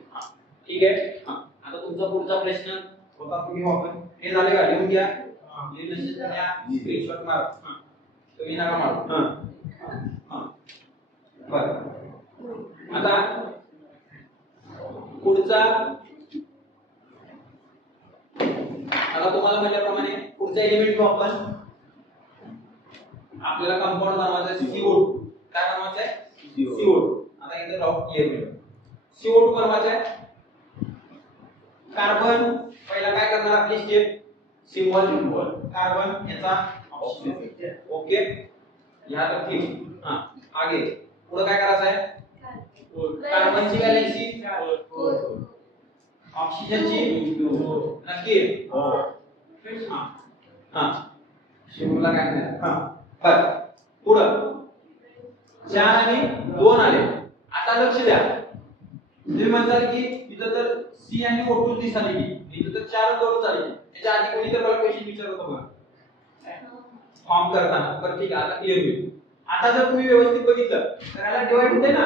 ठीक आहे. आता तुमचा पुढचा प्रश्न होता तुम्ही वापरून हे झाले का? लिहून घ्या. लिहून घ्या. स्क्रीनशॉट मारा. तुम्ही नका मारू. बरं. आता पुढचा, आता तुम्हाला म्हटल्याप्रमाणे पुढचा एलिमेंट घेऊ आपण. आपल्याला कंपाऊंड बनवायचा आहे CO2. काय बनवायचं आहे? CO2. आता इथे डाउट क्लिअर होईल. CO2 बनवायचा आहे. कार्बन पहिला काय करणार आपली स्टेप? सिंबल कार्बन याचा ऑक्सिजन. ओके, या तर ठीक. हां, आगे पुढे काय करायचं आहे? कार्बनची व्हॅलेन्सी, ऑक्सिजनची नक्की. हां हां, सिंबलला काय करायचं? हां बरं. पुढं 4 आणि 2 आले. आता लक्ष द्या, तुम्ही म्हणताल की इथं तर C आणि O2 दिसाली की इथं तर 4 आणि 2 आले. त्याच्या आधी कोणी तर मला क्वेश्चन विचारत होतं बघा फॉर्म करताना. बरं ठीक आहे, आता क्लिअर होईल. आता जर तुम्ही व्यवस्थित बघितलं तर याला डिवाइड होते ना,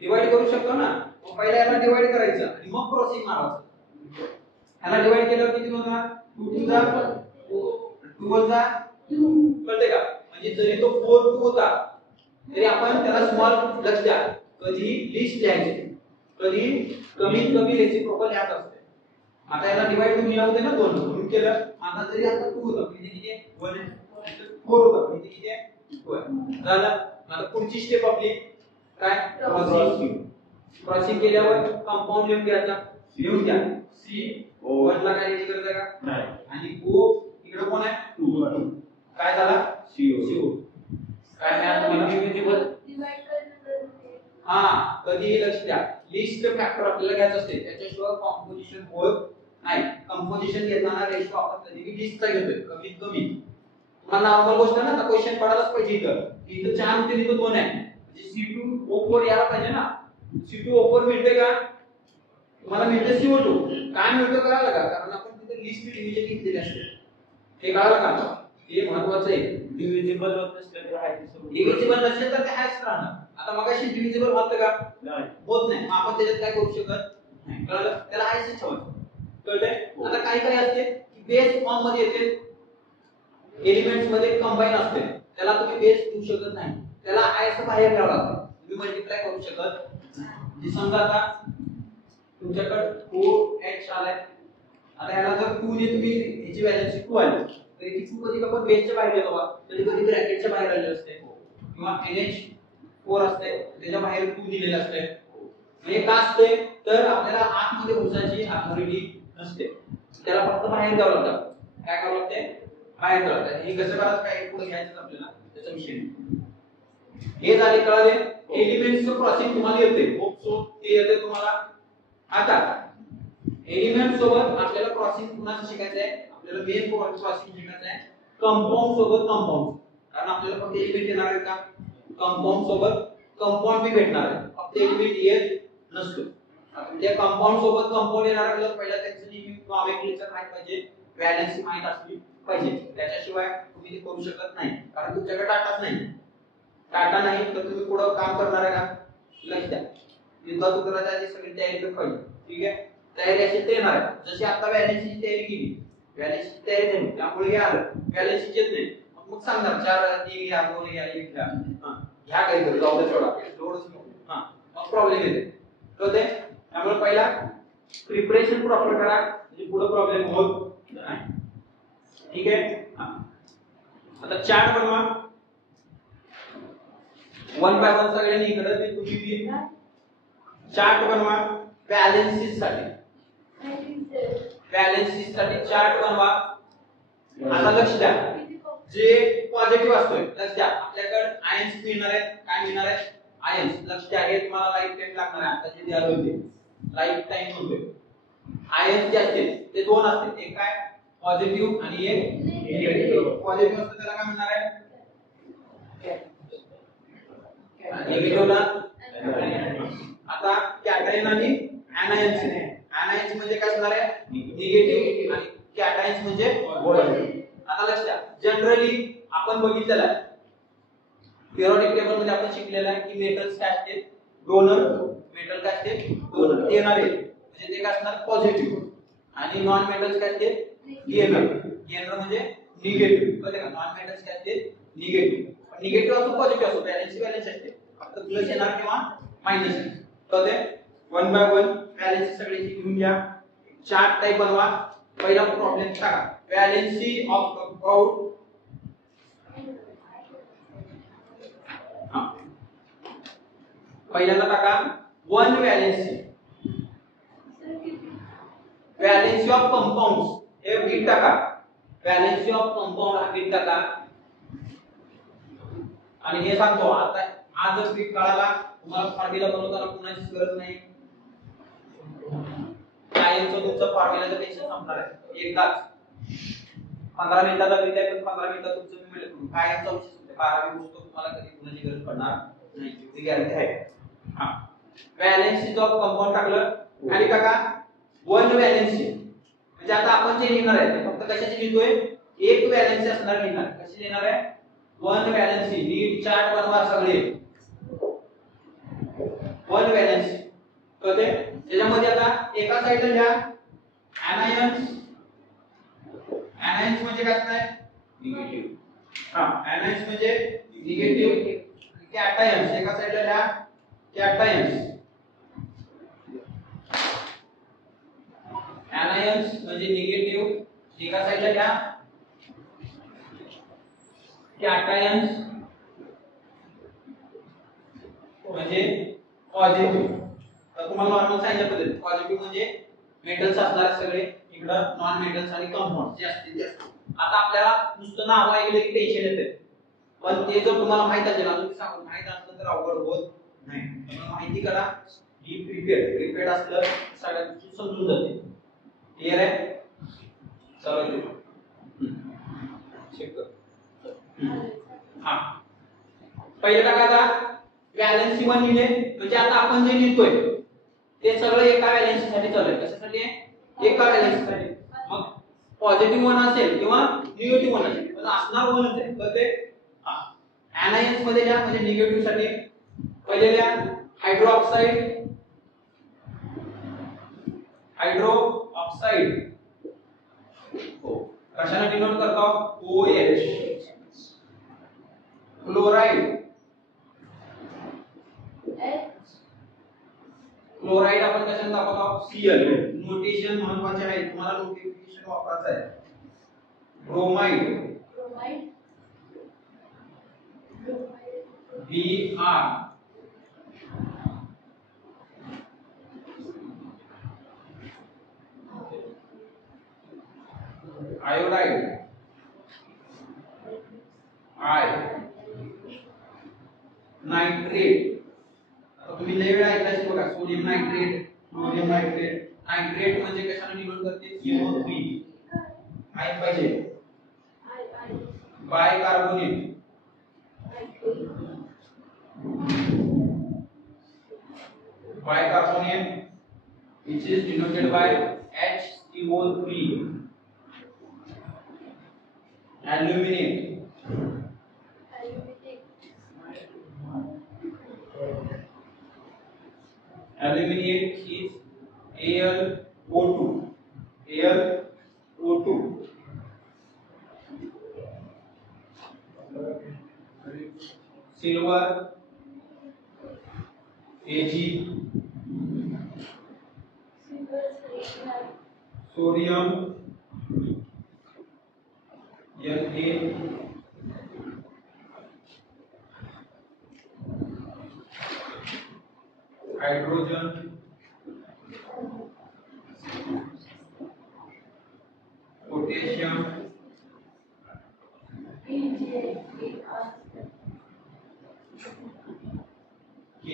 डिवाइड करू शकतो ना. मग पहिला याला डिवाइड करायचं आणि मग क्रॉसिंग मारायचं. याला डिवाइड केल्यावर किती होणार? 2 चा 2 चा 2. कळते का? म्हणजे जरी तो 4 2 होता तरी आपण त्याला स्मॉल, लक्ष द्या, कधी लिस्ट लिहायची, कधी कमीत कमी रेसिप्रोकल यात असते. आता याला डिवाइड करून लिहिलं होतं ना 2 म्हणून केलं. आता जरी आता 2 होतं म्हणजे किती आहे? 1 4 होतं म्हणजे किती आहे? 2 आहे. झालं. आता पुढची स्टेप आपली काय? क्रॉसिंग. क्रॉसिंग केल्यावर कंपाऊंड लिहून घ्यायचा. लिहून घ्या. C1 ला काय लिहायची गरज आहे का? नाही. आणि O इकडे कोण आहे? 2. काय झाला? CO. काय मिळालं तुम्हाला? डिव्हिजिबल. हा, कधी लक्ष द्या, लिस्ट फॅक्टर आपल्याला घ्यायचं असते, त्याच्याशिवाय कॉम्पोजिशन होत नाही. कंपोजिशन घेताना रेशो आपण कधी लिस्टचा घेतोय कमीत कमी. तुम्हाला नॉर्मल गोष्ट ना, तर क्वेश्चन पडायलाच पाहिजे. इथं 4 होते, इथं 2 आहे, म्हणजे C2O4 यायला पाहिजे ना. C2O4 मिळते का? तुम्हाला मिळते CO2. काय मिळतं कळालं का? कारण आपण तिथे लिस्ट डिव्हिजन घेतलेली असते. हे कळालं का? हे महत्त्वाचं आहे. डिव्हिजिबल होत नसलं तर आहे, डिव्हिजिबल नसेल तर ते हॅश राहणार. आता मगाशी डिव्हिजिबल होतं का? नाही, होत नाही. आपण त्याच्यात काय करू शकत नाही. कळलं? त्याला आयसी ठेवायचं. कळतंय? आता काही काही असते की बेस फॉर्म मध्ये येते, एलिमेंट्स मध्ये कंबाईन असते, त्याला तुम्ही बेस देऊ शकत नाही. त्याला आयसी बाहेर घ्यावं लागतं. तुम्ही मल्टिप्लाय करू शकत नाही. म्हणजे समजा आता तुमच्याकडे 4h आलाय. आता याला जर 2 ने तुम्ही याची व्हॅल्यू 2 आली तर इथे 2 कधी आपण बेसच्या बाहेर येतो का? कधी कधी ब्रॅकेटच्या बाहेर आलेलं असते, किंवा NH4 असते त्याच्या बाहेर 2 दिलेलं असते. हे का असते तर आपल्याला आतमध्ये घुसायची अथॉरिटी नसते, त्याला फक्त बाहेर जावं लागतं. काय करावं लागते? बाहेर जावं लागतं. हे कसं करायचं काय पुढे घ्यायचं आपल्याला त्याचा विषय नाही. हे झाले कळाले. एलिमेंट्सचं क्रॉसिंग तुम्हाला येते, होप सो हे येते तुम्हाला. आता एलिमेंट सोबत आपल्याला क्रॉसिंग पुन्हा शिकायचं आहे. आपल्याला मेन क्रॉसिंग शिकायचं आहे कंपाऊंड सोबत कंपाऊंड, कारण आपल्याला फक्त एलिमेंट येणार आहे का, कंपाऊंड सोबत कंपाऊंड भी भेटणार आहे, फक्त एलिमेंट येत नसतो. त्या कंपाऊंड सोबत कंपाऊंड येणार आहे तर पहिला त्याचं नॉमेनक्लेचर माहित पाहिजे, व्हॅलेन्सी माहित असली पाहिजे. त्याच्याशिवाय तुम्ही ते करू शकत नाही, कारण तुमच्याकडे डाटाच नाही. डाटा नाही तर तुम्ही पुढे काम करणार आहे का? लक्ष द्या. युद्धात उतरायच्या आधी सगळी तयारी तर पाहिजे. ठीक आहे, तयारी अशी ते येणार आहे. जशी आता व्हॅलेन्सीची तयारी केली, व्हॅलेन्सीची तयारी झाली त्यामुळे हे आलं, व्हॅलेन्सी येत नाही मग सांगणार 4 3 घ्या 2 घ्या 1 घ्या, घ्या काहीतरी जाऊ दे सोडा लोडच नको, मग प्रॉब्लेम येते. कळते? त्यामुळे पहिला प्रिपरेशन प्रॉपर करा म्हणजे पुढे प्रॉब्लेम होत नाही. ठीक आहे, आता चार्ट बनवा. 1 बाय 1 सगळ्यांनी इकडे ते तुम्ही चार्ट बनवा बॅलन्सिस साठी. बॅलन्सिस साठी चार्ट बनवा. आता लक्ष द्या, जे पॉझिटिव्ह असतोय लक्ष द्या, आपल्याकडे आयन्स मिळणार आहेत. काय मिळणार आहेत? आयन्स. लक्ष द्या, हे तुम्हाला लाईफ टाइम लागणार आहे. आता जे द्यायला होते लाईफ टाइम होते. आयन्स जे असतील ते दोन असतील, एक काय पॉझिटिव्ह आणि एक निगेटिव्ह. पॉझिटिव्ह असतं त्याला काय म्हणणार आहे? निगेटिव्हला आता कॅटायन आणि ऍनायन्स. ऍनायन्स म्हणजे काय असणार आहे? निगेटिव्ह आणि कॅटायन्स म्हणजे पॉझिटिव्ह. आता लक्ष द्या, जनरली आपण बघितलेलं आहे पिरियोडिक टेबल मध्ये आपण शिकलेलं आहे की मेटल्स काय असते? डोनर. मेटल काय असते? डोनर. येणारे म्हणजे ते काय असणार? पॉझिटिव्ह. आणि नॉन मेटल्स काय असते? गेनर. गेनर म्हणजे निगेटिव्ह. कळलं का? नॉन मेटल्स काय असते? निगेटिव्ह. निगेटिव्ह असो पॉझिटिव्ह असो बॅलन्स असते, फक्त प्लस येणार किंवा मायनस येणार. कळते? 1 बाय 1 बॅलन्स सगळ्याची घेऊन घ्या. चार्ट टाइप बनवा. पहिला प्रॉब्लेम टाका, व्हॅलेन्सी ऑफ कंपाऊंड. पहिल्यांदा टाका 1 व्हॅलेन्सी. व्हॅलेन्सी ऑफ कंपाऊंड्स हे बीट टाका. व्हॅलेन्सी ऑफ कंपाऊंड हा बीट टाका. आणि हे सांगतो आता आज जर बीट कळाला तुम्हाला फॉर्म्युला बनवताना कुणाचीच गरज नाही. कायमचं तुमचं फॉर्म्युलाचं टेन्शन संपणार आहे एकदाच. 15 मिनिटाचा बीट आहे पण 15 मिनिटात तुमचं मी म्हणलं कायमचा विषय सुटते. 12वी पुस्तक तुम्हाला कधी कुणाची गरज पडणार नाही, एवढी गॅरंटी आहे. व्हॅलेन्सी ऑफ कंपाऊंड टाकलं आणि टाका 1 व्हॅलेन्सी. म्हणजे आता आपण जे लिहिणार आहे ते फक्त कशाची लिहितोय? एक व्हॅलेन्सी असणार लिहिणार. कशी लिहिणार आहे? 1 व्हॅलेन्सी. नीट चार्ट बनवा सगळे 1 व्हॅलेन्सी. कळते? त्याच्यामध्ये आता एका साइडला लिहा ऍनायन्स. ऍनायन्स म्हणजे काय असणार? निगेटिव्ह. ऍनायन्स म्हणजे निगेटिव्ह. कॅटायन्स एका साइडला लिहा कॅटायन्स. ऍनायन्स म्हणजे निगेटिव्ह एका साइडला लिहा कॅटायन्स म्हणजे पॉझिटिव्ह. तर तुम्हाला नॉर्मल सांगितलं पाहिजे पॉझिटिव्ह म्हणजे मेटल्स असणार सगळे, इकडं नॉन मेटल्स आणि कंपाऊंड जे असतील ते. आता आपल्याला नुसतं नाव ऐकलं की टेन्शन येते, पण ते जर तुम्हाला माहित असेल, अजून सांगू माहित असलं तर अवघड होत नाही. तुम्हाला माहिती करा, ही प्रिपेअर्ड असलं सगळ्या गोष्टी समजून जाते. क्लियर आहे? चला चेक कर. पहिले टाका आता व्हॅलेन्सी 1 लिहिले. म्हणजे आता आपण जे लिहितोय ते सगळं एका व्हॅलेन्सी साठी चालू आहे. कशासाठी आहे? एका व्हॅलेन्सी साठी. मग पॉझिटिव्ह 1 असेल किंवा निगेटिव्ह 1 असेल पण असणार 1च आहे. तर ते ऍनायन्स मध्ये लिहा म्हणजे निगेटिव्ह साठी. पहिले लिहा हायड्रोऑक्साइड. हायड्रोऑक्साइड कशाने डिनोट करतो? OH. क्लोराइड. क्लोराइड आपण कशाने दाखवतो? Cl. नोटेशन महत्वाचे आहे, तुम्हाला नोटिफिकेशन वापरायचं आहे. Bromide. Br. Iodide I nitrate. तुम्ही लय वेळा ऐकलाच बघा sodium nitrate, sodium nitrate. Nitrate म्हणजे कशाने डिनोट करते? CO3 माहित पाहिजे. Bicarbonate bicarbonate which is denoted by HCO3. Aluminate aluminate is AlO2 AlO2. Silver Ag, sodium Na, hydrogen potassium K.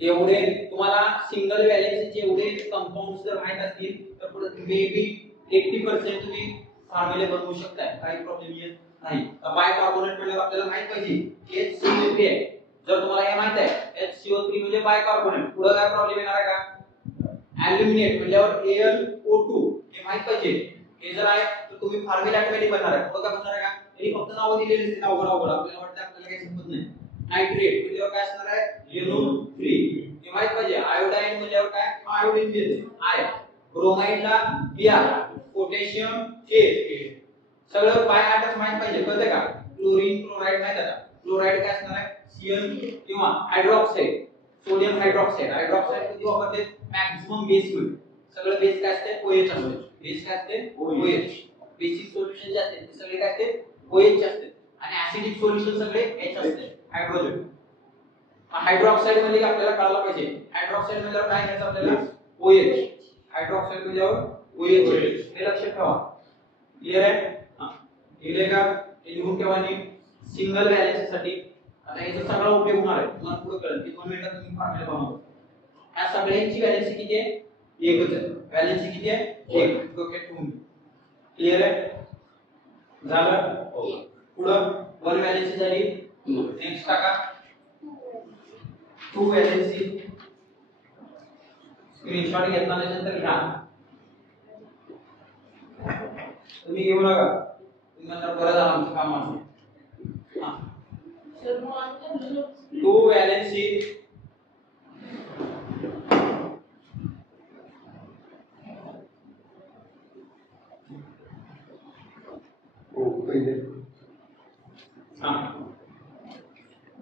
एवढे तुम्हाला सिंगल व्हॅलेन्सीचे एवढे कंपाऊंड्स जर माहित असतील तर पुढे मे बी 80% तुम्ही फॉर्म्युले बनवू शकता. काही प्रॉब्लेम येत नाही. बायकार्बोनेट म्हणजे आपल्याला माहित पाहिजे HCO3 आहे. जर तुम्हाला हे माहित आहे HCO3 म्हणजे बायकार्बोनेट, पुढे काय प्रॉब्लेम येणार आहे का? ॲल्युमिनेट म्हणल्यावर AlO2 हे माहित पाहिजे. हे जर आहे तर तुम्ही फॉर्म्युला ऑटोमॅटिक बनणार आहे. बघा बनणार आहे का? हे फक्त नाव दिलेले आहेत अवघड आपल्याला वाटतं आपल्याला काही समजत नाही. नाइट्रेट म्हणजे काय असणार आहे? NO3 हे माहित पाहिजे. आयोडाईन म्हणजे काय? आयोडीन देते आय. ब्रोमाइडला Br, potassium H. सगळं बाय ॲटम्स माहित पाहिजे. कळतं का? क्लोरीन क्लोराईड माहित आहे का? क्लोराईड काय असणार आहे? Cl किंवा हायड्रॉक्साईड, सोडियम हायड्रॉक्साईड. हायड्रॉक्साईड किती वापरते? मॅक्सिमम बेस मध्ये. सगळं बेस काय असते? OH असते. बेस काय असते? OH. बेसिक सोल्युशन जे असते ते सगळे काय असते? OH चे असते. आणि ऍसिडिक सोल्युशन सगळे H असते. हायड्रोजन. हायड्रॉक्साईड म्हणजे आपल्याला कळायला पाहिजे. हायड्रॉक्साईड म्हणजे काय घ्यायचं आपल्याला? OH. हायड्रॉक्साईड म्हणजे OH. हे लक्षात ठेवा. क्लियर आहे? हां. लिहिले का? हे लिहून ठेवा नी सिंगल व्हॅलेन्सी साठी. आता याचा सगळा उपयोग होणार आहे. तुम्हाला पुढे कळेल की 2 मिनिटात तुम्ही फॉर्म्युला बनवू. या सगळ्यांची व्हॅलेन्सी किती आहे? एकच आहे. व्हॅलेन्सी किती आहे? 1. डोक्यात ठेवून. क्लियर आहे? झालं? पुढं 1 व्हॅलेन्सी झाली. नेक्स्ट टाका 2 व्हॅलेन्सी. स्क्रीनशॉट घेतला नसेल तर घ्या. तुम्ही घेऊ नका. तुम्ही म्हणणार बरं झालं आमचं काम आहे. हां 2 व्हॅलेन्सी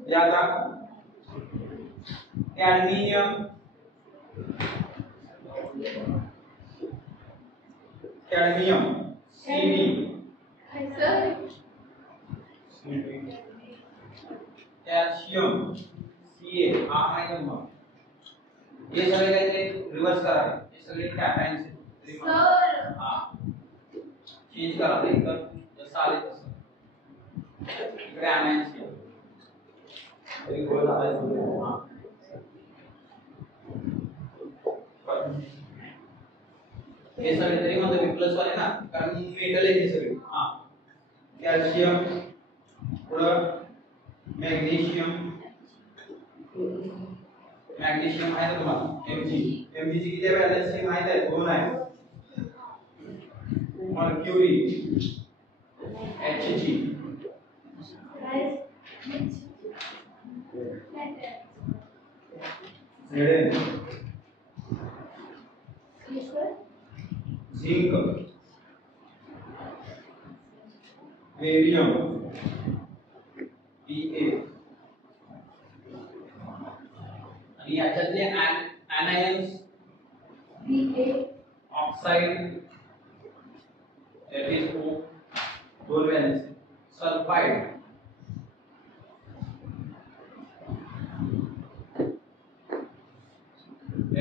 या आता कॅडमियम Cd कॅल्शियम Ca हा आहे मग हे सगळे काय ते रिवर्स करा. हे सगळे कॅटायन्स आहेत. सर हां चेंज करा ते एकदम जसं आले तसं. इकडे आणायचं तरी गोल झालाय. हां हे सगळे तरी म्हणजे प्लस वाले ना कारण मेटल आहे हे सगळे. हां कॅल्शियम पुढं मॅग्नेशियम आहे ना तुम्हाला Mg ची किती व्हॅलेन्सी माहित आहे? 2 आहे. Mercury Hg Zn zinc barium Pa आणि याच्यातले anions oxide that is O 2 valency. Sulphide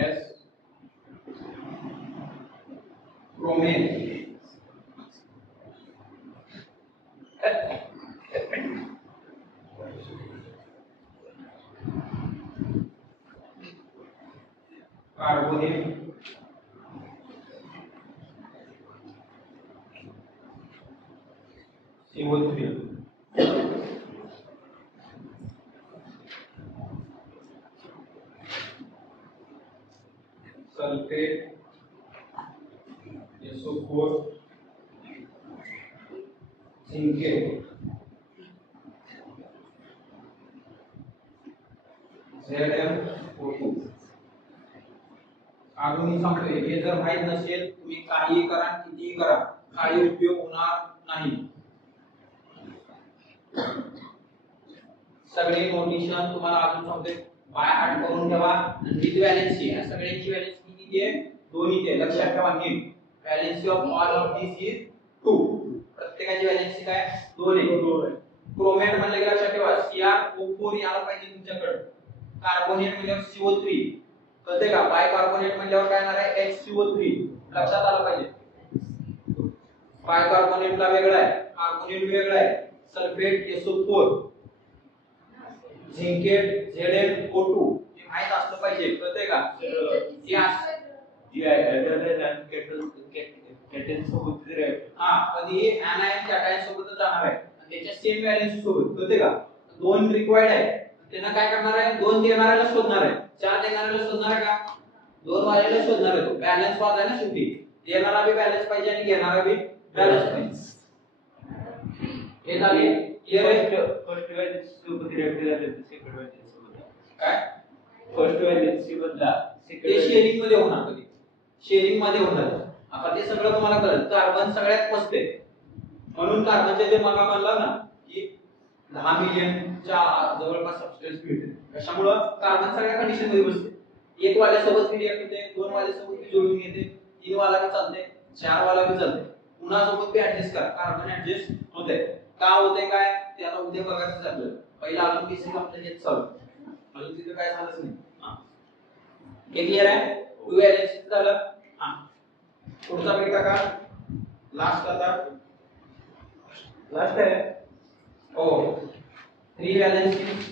S carbonate CO3 sulphate SO4 zincate ZnO2 अजून मी सांगतोय हे जर माहित नसेल तुम्ही काहीही करा कितीही करा काही उपयोग होणार नाही. सगळे नोटेशन तुम्हाला अजून सांगतोय बाय हार्ट करून ठेवा आणि विथ व्हॅलेन्सी या सगळ्यांची व्हॅलेन्सी किती आहे दोन इथे लक्षात ठेवा नीट. Valency of all of this is 2 प्रत्येकाची व्हॅलेन्सी काय 2 आहे. क्रोमेट म्हणजे लक्षात ठेवा CrO4 याला पाहिजे तुमच्याकडे. कार्बोनेट म्हणजे CO3 कळते का बाय कार्बोनेट म्हणल्यावर काय येणार आहे HCO3 लक्षात आलं पाहिजे. बाय कार्बोनेटला वेगळा आहे कार्बोनेट वेगळा आहे सल्फेट SO4 झिंकेट ZnO2 हे माहित असलं पाहिजे कळते का. कॅटल सोबत कधी anion कॅटायन सोबतच जाणार आहे आणि त्याच्या सेम व्हॅलेन्सी सोबत कळते का. दोन रिक्वायर्ड आहे त्यांना काय करणार आहे दोन देणाऱ्याला शोधणार आहे चार देणाऱ्याला शोधणार आहे का दोन वाल्याला शोधणार आहे. तो बॅलन्स वाज आहे ना शेवटी देणारा बी बॅलन्स पाहिजे आणि घेणारा बी बॅलन्स पाहिजे. हे झाले क्लियर आहे. फर्स्ट व्हॅलेन्सी सोबत रिएक्ट झाले तर सेकंड व्हॅलेन्सी सोबत काय फर्स्ट व्हॅलेन्सी बदला ते शेअरिंग मध्ये होणार कधी शेअरिंग मध्ये होणार. आता ते सगळं तुम्हाला कळलं कार्बन सगळ्यात मस्त आहे म्हणून कार्बनचे जे मला म्हणलं ना की 10 मिलियनच्या जवळपास सबस्टन्स मिळते. कशामुळे कार्बन सगळ्या कंडिशन मध्ये बसते. एक वाल्यासोबत रिएक्ट होते दोन वाल्यासोबत जोडून घेते तीन वाला बी चालते चार वाला बी चालते पुन्हा सोबत बी ऍडजस्ट करा कार्बन ऍडजस्ट होते. का होते काय ते आता उद्या बघायचं आपल्याला. पहिला अजून बेसिक आपलं हेच चालू अजून तिथे काय झालंच नाही. हे क्लियर आहे 2 व्हॅलेन्सी झालं. पुढचा पेज टाका लास्ट आता लास्ट आहे हो 3 व्हॅलेन्सी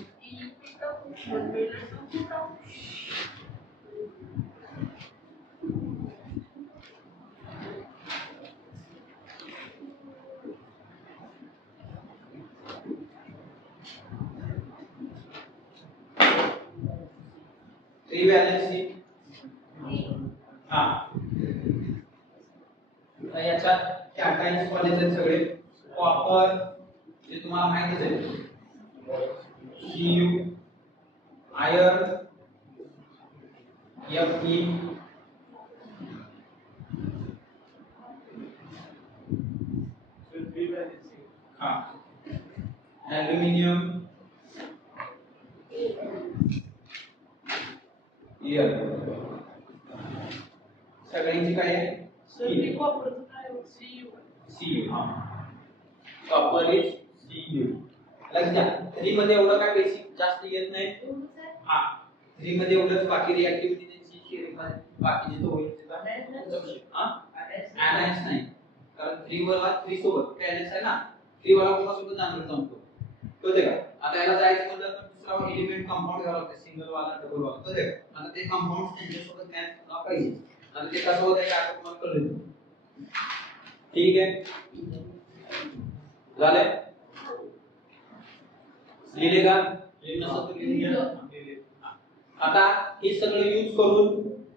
याच्यात कॅटायन्स वाले सगळे कॉपर जे तुम्हाला माहितीच आहे Cu आयर्न Fe ॲल्युमिनियम सगळ्यांची काय आहे Cu कॉपर इज Cu. लक्षात 3 मध्ये एवढं काय बेसिक जास्त येत नाही. 3 मध्ये एवढंच बाकी रिएक्टिव्हिटी त्यांची शेअरिंग बाकीचे तो होईल ऍनायन्स नाही कारण 3 वाला 3 सोबत बॅलन्स आहे ना 3 वाला कोणासोबत जाणार सांगतो कळते का. आता याला जायचं म्हटलं तर दुसरा एलिमेंट कंपाऊंड घ्यावा लागतो सिंगल वाला डबल वाला कळते का. आता ते कंपाऊंड त्यांच्यासोबत मॅच करायला पाहिजे. आता ते कसं होतं काय आता तुम्हाला कळलं ठीक आहे झालंय लिहिले का आता हे सगळं यूज करून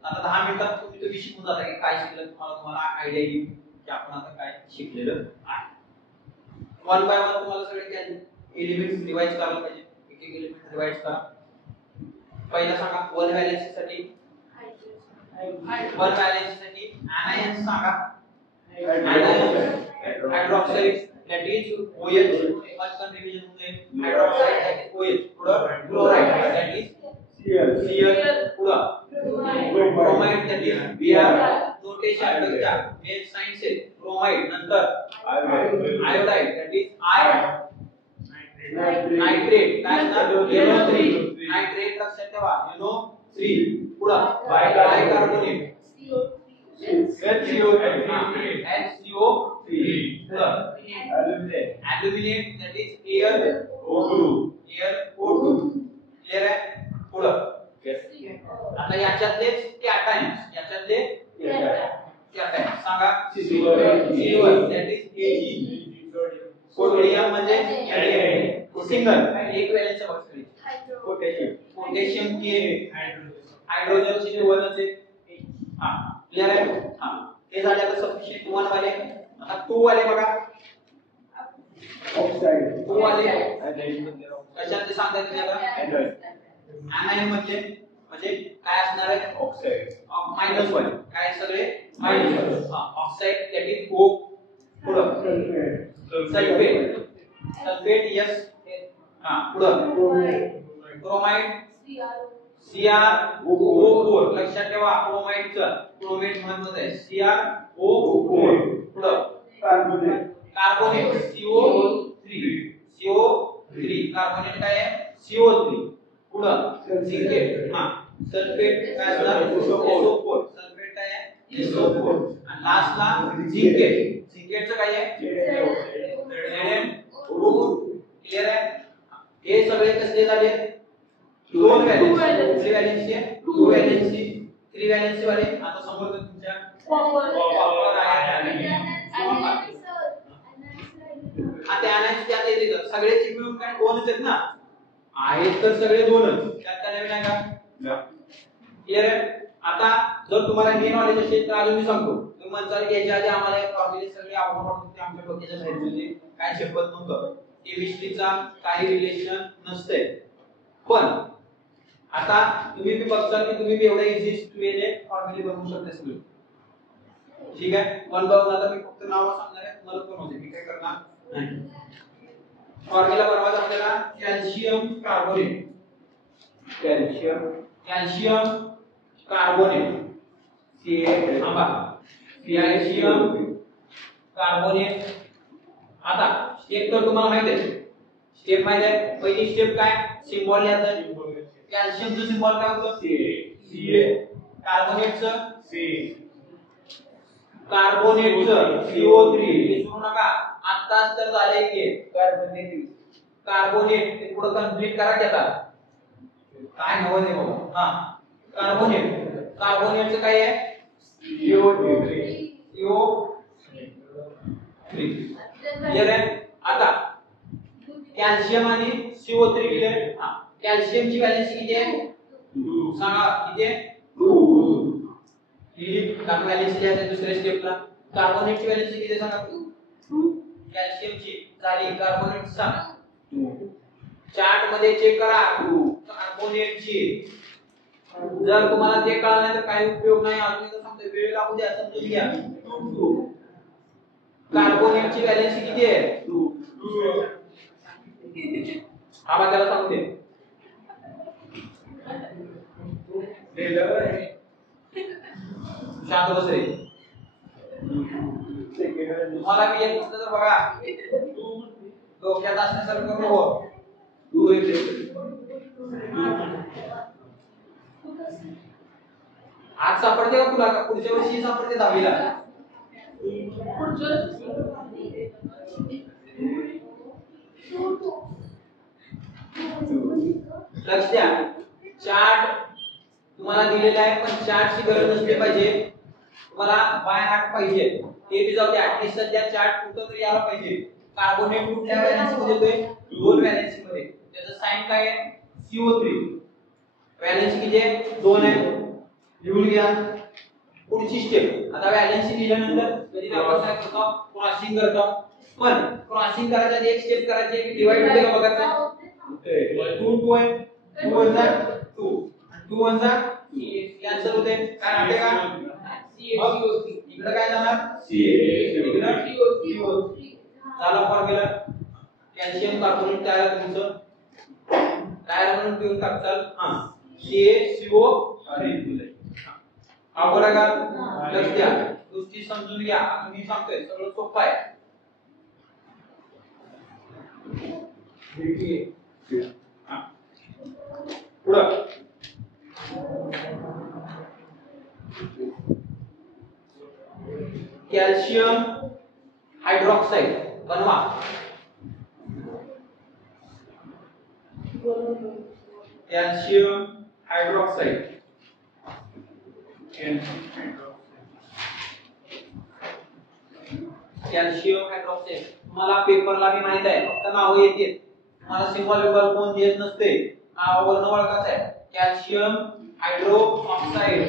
आता 10 मिनिटात तुम्ही तो शिकून जाता की काय शिकलं तुम्हाला आयडिया येईल की आपण आता काय शिकलेलं आहे. 1 बाय 1 तुम्हाला सगळे एलिमेंट्स रिवाइज करायला पाहिजे. एक एक एलिमेंट रिवाइज करा. पहिला सांगा 1 व्हॅलेन्सी साठी 1 व्हॅलेन्सी साठी anions सांगा hydroxide that is OH first revision होते hydroxide that is OH पुढे chloride that is Cl पुढे bromide that is Br notation बघा मेन साइन से bromide नंतर iodide that is I nitrate काय ना NO3 nitrate लक्षात ठेवा NO3 पुढे bicarbonate HCO3 aluminate that is air O2 clear आहे पुढे आता याच्यातलेच कॅटायन्स, याच्यातले कॅटायन्स सांगा. CO1 that is Ag. Sodium म्हणजे सिंगल एक valence box. Potassium K, hydrogen चे वनच आहे. हा क्लियर आहे. हा हे झाले आता सफिशियंट 1 वाले. आता 2 वाले बघा. ऑक्साइड 2 वाले कशात ते सांगता येईल आता. ऍनायन म्हणजे काय असणार आहे. ऑक्साइड -1 काय सगळे मायनस. हा ऑक्साइड दॅट इज O. पुढं सल्फेट यस. हा पुढं क्रोमाइड CrO4. लक्षात ठेवा क्रोमाइडचं क्रोमेट महत्वाचं आहे. CrO4. पुढं कार्बोनेट CO3 कार्बोनेट काय आहे CO3. पुढं सिंकेट. हा सल्फेट काय असणार SO4. सल्फेट काय आहे SO4. आणि लास्टला सिंकेट. सिंकेटचं काय आहे क्लियर आहे. हे सगळे कसले झाले 2 व्हॅलेन्सी. 3 व्हॅलेन्सी आहे 2 व्हॅलेन्सी 3 व्हॅलेन्सी वाले. आता समोर तुमच्या कॉपर आता आणायचे त्यात येते सगळ्याचे मिळून काय 2च आहेत ना. आहेत तर सगळे 2च. त्यात काय नवीन आहे का. क्लियर आहे. आता जर तुम्हाला हे नॉलेज असेल तर अजून मी सांगतो. तुम्ही म्हणताल की याच्या आधी आम्हाला हे फॉर्म्युले सगळे अवघड वाटत आमच्या डोक्याच्या बाहेर म्हणजे काय शिकवत नव्हतं. केमिस्ट्रीचा काही रिलेशन नसते. पण आता तुम्ही बी बघता की तुम्ही बी एवढे इझी वेने फॉर्म्युले बनवू शकता सगळे. ठीक आहे. वन बाय वन आता मी फक्त नाव सांगणार आहे तुम्हाला बनवते. मी काय करणार नाही. फॉर्म्युला बनवायचा आपल्याला calcium carbonate. Calcium carbonate calcium carbonate. आता स्टेप तर तुम्हाला माहित आहे. स्टेप माहित आहे. पहिली स्टेप काय सिम्बॉल लिहायचा. कॅल्शियमचं सिम्बॉल काय होतं Ca. कार्बोनेटचं CO3 विसरू नका. आत्ताच तर झाले की कार्बोनेट ते पुढे कंप्लीट करा घेता काय नवं आहे बाबा. हा कार्बोनेटचं काय आहे CO3 क्लियर आहे. आता कॅल्शियम आणि CO3 क्लियर. हा कॅल्शियमची व्हॅलेन्सी किती आहे सांगा किती आहे 2. ही कार्बन व्हॅलेन्सी लिहायची दुसऱ्या स्टेपला. कार्बोनेटची व्हॅलेन्सी किती सांगा 2. कॅल्शियमची झाली. कार्बोनेट सांगा 2. चार्ट मध्ये चेक करा कार्बोनेटची. जर तुम्हाला ते कळलं नाही तर काही उपयोग नाही. अजून एकदा सांगतो वेळ लागू द्या समजून घ्या. 2 कार्बोनेटची व्हॅलेन्सी किती आहे 2. हा त्याला सांगू दे. शांत बस रे. तुम्हाला मी एक तर बघा डोक्यात असण्यासारखं करू नको. आज सापडते का तुला का पुढच्या वर्षी सापडते 10वी ला. लक्ष द्या. चार्ट तुम्हाला दिलेला आहे पण चार्टची गरज नसली पाहिजे. तुम्हाला बाय हार्ट पाहिजे. ते बी जाऊ दे ऍटलीस्ट सध्या चार्ट कुठं तरी यायला पाहिजे. कार्बोनेट कुठल्या व्हॅलेन्सी मध्ये येतोय 2 व्हॅलेन्सी मध्ये. त्याचं साइन काय आहे CO3. व्हॅलेन्सी किती आहे 2 आहे. लिहून घ्या. पुढची स्टेप. आता व्हॅलेन्सी दिल्यानंतर कधी आपण काय करतो क्रॉसिंग करतो. पण क्रॉसिंग करायच्या आधी एक स्टेप करायची आहे की डिवाइड होते का बघायचं. 2 आहे 2 1 जा 2 आणि 2 1 जा कॅन्सल होते. काय राहते का इकडे काय जाणार इकडे CO3 झाला फॉर्म्युला. कॅल्शियम कार्बोनेट तयार तुमचं तयार म्हणून पिऊन टाकताल. हां CaCO3 आवड आहे का. लक्ष द्या गोष्टी समजून घ्या. मी सांगतोय सगळं सोपं आहे. पुढं कॅल्शियम हायड्रॉक्साइड बनवा. कॅल्शियम हायड्रॉक्साईड कॅल्शियम हायड्रॉक्साईड तुम्हाला पेपरला मी माहित आहे फक्त नाव येते तुम्हाला सिंबल विबल कोण देत नसते नावावरून ओळखायचं आहे कॅल्शियम हायड्रोक्साईड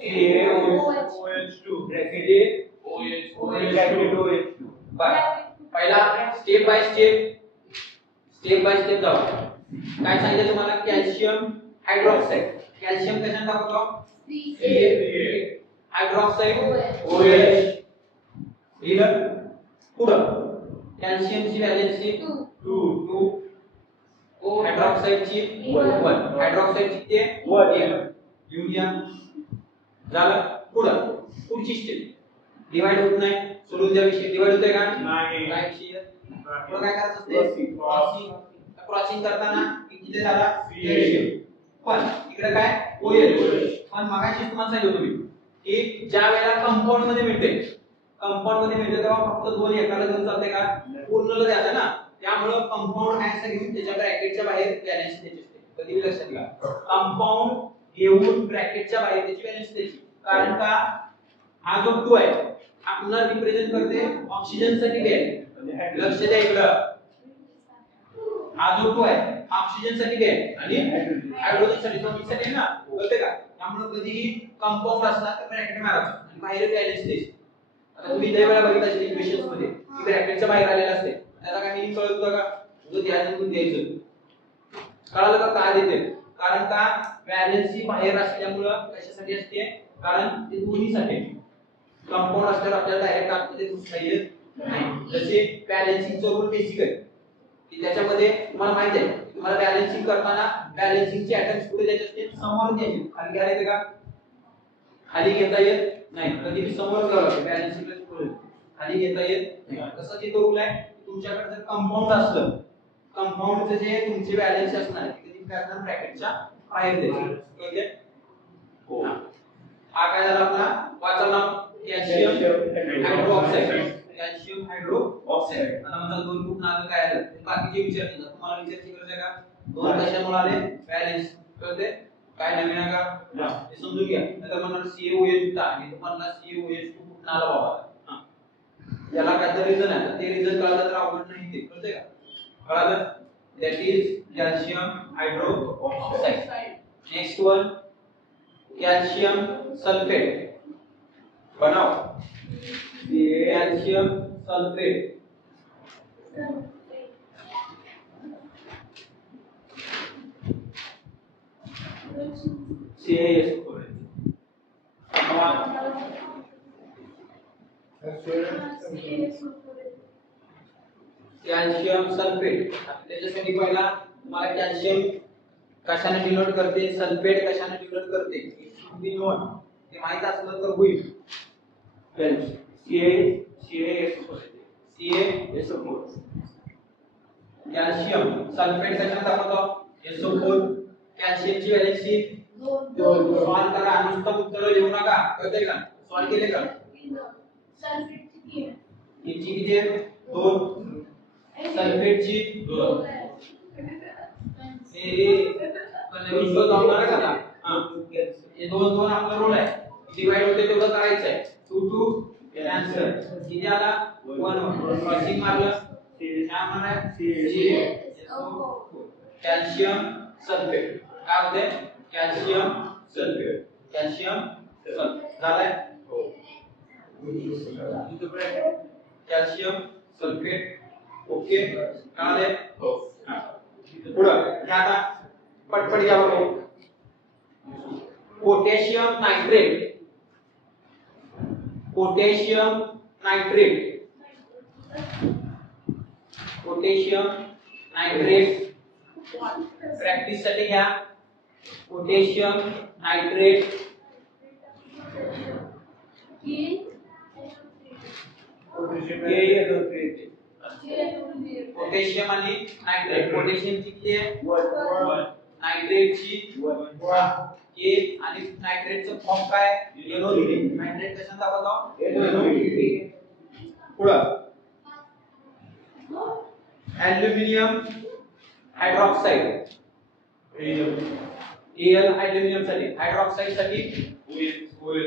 CaOH2 ब्रॅकेटेड OH2 पहिला स्टेप बाय स्टेप जाऊ काय सांगितलं तुम्हाला कॅल्शियम हायड्रॉक्साईड कॅल्शियम कशाने दाखवतो हायड्रॉक्साईड OH लिहिलं पुढं कॅल्शियमची व्हॅलेन्सी 2 हायड्रॉक्साईडची 1 हायड्रॉक्साईडची ते 1 युरिया झालं पुढं पुढची स्टेप डिवाइड होत नाही सोडून द्या विषय डिवाइड होतंय का नाही पुढं काय करायचं असते क्रॉसिंग करताना किती झाला कॅल्शियम पण इकडे काय OH पण मगाशी तुम्हाला सांगितलं तुम्ही की ज्या वेळेला कंपाऊंड मध्ये मिळते तेव्हा फक्त दोन एकाला घेऊन चालते का पूर्णला द्यायचं ना त्यामुळे कंपाऊंड ऍड घेऊन त्याच्या ब्रॅकेटच्या बाहेर व्हॅलेन्सी द्यायची असते कधी लक्षात घ्या कंपाऊंड घेऊन ब्रॅकेटच्या बाहेर त्याची व्हॅलेन्सी द्यायची कारण का हा जो 2 आहे हा पुन्हा रिप्रेझेंट करते ऑक्सिजन साठी बॅग लक्ष द्या इकडं हा जो 2 आहे ऑक्सिजन साठी बॅग आणि हायड्रोजन साठी साठी ना कळते का त्यामुळे कधीही कंपाऊंड असला तर ब्रॅकेट मारायचं आणि बाहेर व्हॅलेन्सी द्यायची आता तुम्ही लय वेळा बघितलं असेल इक्वेशन्स मध्ये की ब्रॅकेटच्या बाहेर आलेला असते त्याला काय मीनिंग कळत होतं का जो द्यायचं द्यायचं कळालं का काय देते कारण का व्हॅलेन्सी बाहेर असल्यामुळे कशासाठी असते कारण ते दोन्हीसाठी कंपाऊंड असल्यावर आपल्याला डायरेक्ट आतमध्ये घुसता येत नाही जसे बॅलन्सिंगचा रूल बेसिक आहे की त्याच्यामध्ये तुम्हाला माहिती आहे तुम्हाला बॅलन्सिंग करताना बॅलन्सिंगचे ऍटम्स कुठे द्यायचे असते समोर द्यायचे खाली घ्यायला येते का खाली घेता येत नाही कधी भी समोर घ्यावं लागतं बॅलन्सिंगला खाली घेता येत नाही तसं जे रूल आहे तुमच्याकडे जर कंपाऊंड असलं कंपाऊंडचे जे तुमचे बॅलन्स असणार आहे कधी करताना ब्रॅकेटच्या बाहेर द्यायचे कळते हो हा काय झाला आपला वाचा नाव कॅल्शियम हायड्रोक्साईड आता मला दोन ग्रुप नाव काय आलं बाकीचे विचारतील तुम्हाला विचारायची गरज आहे का दोन कशामुळे आले बॅलन्स कळते काय नवीन आहे का हे समजून घ्या आता म्हणणार CaOH होता आणि तुम्हाला CaOH2 कुठून आला बाबा याला काहीतरी रिझन आहे ते रिझन कळलं तर अवघड नाही ते कळते का कळलं that is calcium hydroxide next one calcium sulfate बनाओ calcium sulfate कॅल्शियम सल्फेट त्याच्यासाठी पहिला तुम्हाला कॅल्शियम कशाने डिनोट करते सल्फेट कशाने डिनोट करते ते माहित असलं तर होईल कॅल्शियम सल्फेट कशाने दाखवतो SO4 कॅल्शियमची व्हॅलेन्सी 2 सॉल्व करा नुसतं उत्तर लिहू नका कळतंय का सॉल्व केले का सल्फेटची किती आहे 2 सल्फेटची 2 हे दोन आपला रोल आहे डिवाइड होते तेवढं करायचं आहे 2 कॅन्सल किती आला 1 क्रॉसिंग मारलं काय म्हणा कॅल्शियम सल्फेट काय होते कॅल्शियम सल्फेट झालाय कॅल्शियम सल्फेट ओके कळाले पुढं घ्या आता पटपट घ्या बघू पोटॅशियम नायट्रेट प्रॅक्टिस साठी घ्या पोटॅशियम नायट्रेट पोटॅशियम आणि नायट्रेट पोटॅशियमची किती आहे 1 नायट्रेटची 1 के आणि नायट्रेटचं फॉर्म काय NO3 नायट्रेट कशाने दाखवतो NO3 पुढं ॲल्युमिनियम हायड्रॉक्साईड Al अॅल्युमिनियम साठी, हायड्रॉक्साईड साठी OH.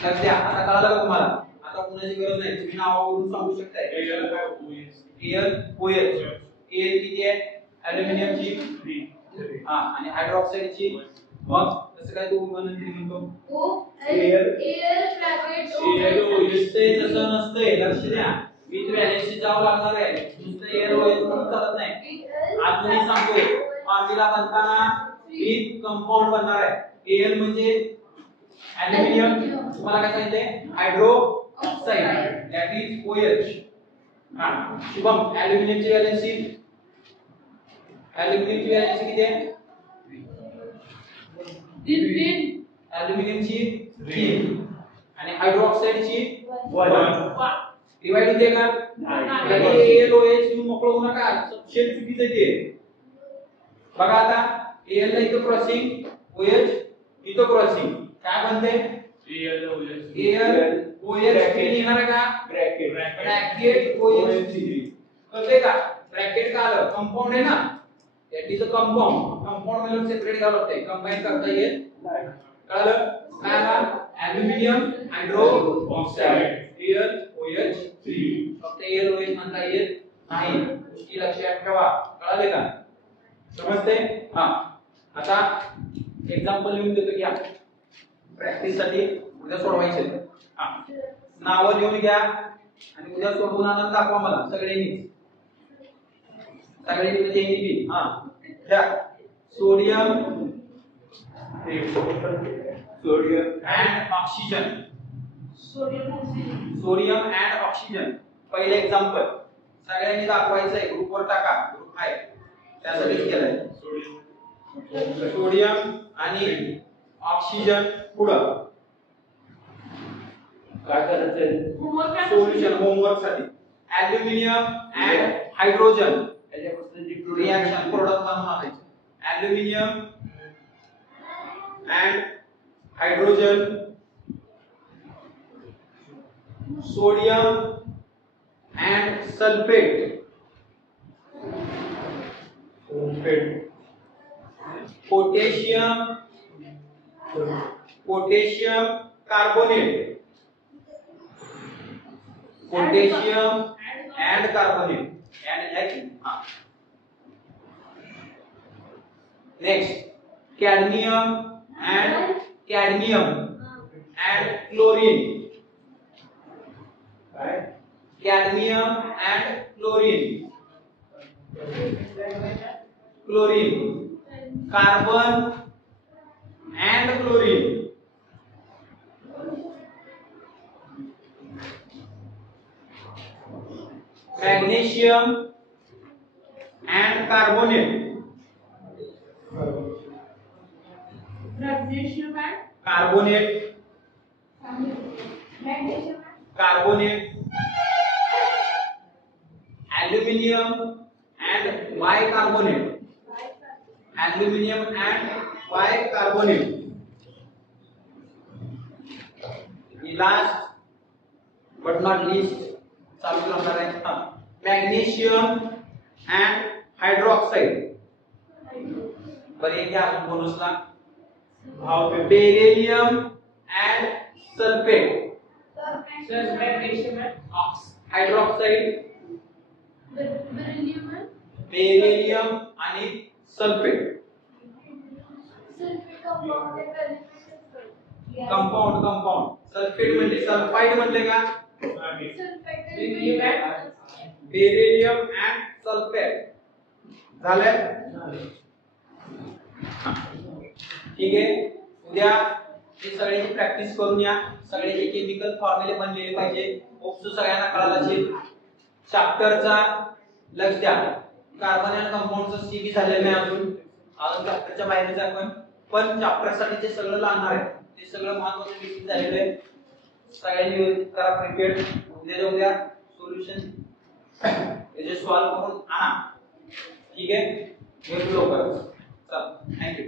लक्षात द्या. आता कळलं का तुम्हाला? आता कुणाची गरज नाही, तुम्ही नावावरून सांगू शकता. Al OH. Al किती आहे अॅल्युमिनियमची? 3. हा, आणि हायड्रॉक्साईडची मग कसं काय तू म्हणतो? Al OH ते तसं नसतंय. लक्ष द्या, विथ व्हॅलेन्सी जावं लागणार आहे. नुसतं Al OH म्हणून चालत नाही. आज मी सांगतोय फॉर्म्युला बनताना विथ कंपाऊंड बनणार आहे. Al म्हणजे अॅल्युमिनियम, तुम्हाला काय सांगितलंय? Hydro oxide that is OH. हा, शुभम अॅल्युमिनियमची व्हॅलेन्सी किती आहे? 3. अॅल्युमिनियमची 3 आणि हायड्रोक्साईडची 1. डिवाइड होते का? Al OH घेऊन मोकळं होऊ नका, शेल चुकीचं आहे. बघा आता Al ला इथं क्रॉसिंग, OH इथं क्रॉसिंग, काय बनते? Al OH निघणार का? Bracket OH. कळते का? ब्रॅकेट का आलं? कंपाऊंड आहे ना, that is a compound. Compound मध्ये सेपरेट करावं लागतंय, कंबाईन करता येत. कळलं? काय आला? Aluminium hydro oxide Al OH 3. फक्त Al OH म्हणता येत नाही, गोष्टी लक्षात ठेवा. कळाले का? समजते? हा, आता एक्झाम्पल लिहून देतो घ्या प्रॅक्टिस साठी. उद्या सोडवायचे. हा, नावं लिहून घ्या आणि उद्या सोडवून आणून दाखवा मला सगळ्यांनी. सगळ्यांनी हा घ्या. Sodium and oxygen. Sodium and oxygen पहिले एक्झाम्पल सगळ्यांनी दाखवायचंय. ग्रुपवर टाका, ग्रुप आहे त्यासाठीच केलंय. सोडियम आणि ऑक्सिजन पुढं काय करायचंय? सोल्युशन होमवर्क साठी. Aluminium and hydrogen reaction product बनवून आणायचे. Aluminium and hydrogen, sodium and sulphate, potassium carbonate, potassium and carbonate next cadmium and chlorine. Cadmium and chlorine, carbon and chlorine, magnesium and carbonate, carbonate, aluminium and bicarbonate, last but not least चालू करणार आहे magnesium and हायड्रोक्साइड. बरे घ्या अजून बोनसला beryllium and sulphate, हायड्रोक्साइड, beryllium आणि sulphate. Compound sulphate म्हणजे sulphide म्हणले का? बेरिलियम अँड सल्फेट झालं. ठीक आहे, उद्या हे सगळ्याची प्रॅक्टिस करून या. सगळ्याचे केमिकल फॉर्म्युले बनलेले पाहिजे. ओप्सो सगळ्यांना कळाला असेल. चॅप्टरचा लक्ष द्या. कार्बन अँड कंपाऊंडचं सीबी झालेलं नाही अजून चॅप्टरच्या बाहेरच आपण, पण चॅप्टर साठी जे सगळं लागणार आहे ते सगळं महत्त्वाचं बेसिक झालेलं आहे. सगळ्यांनी करा प्रिपेअर. उद्या सोल्युशन याचे सॉल्व करून आणा. ठीक आहे, भेटू लवकरच. चल, थँक्यू.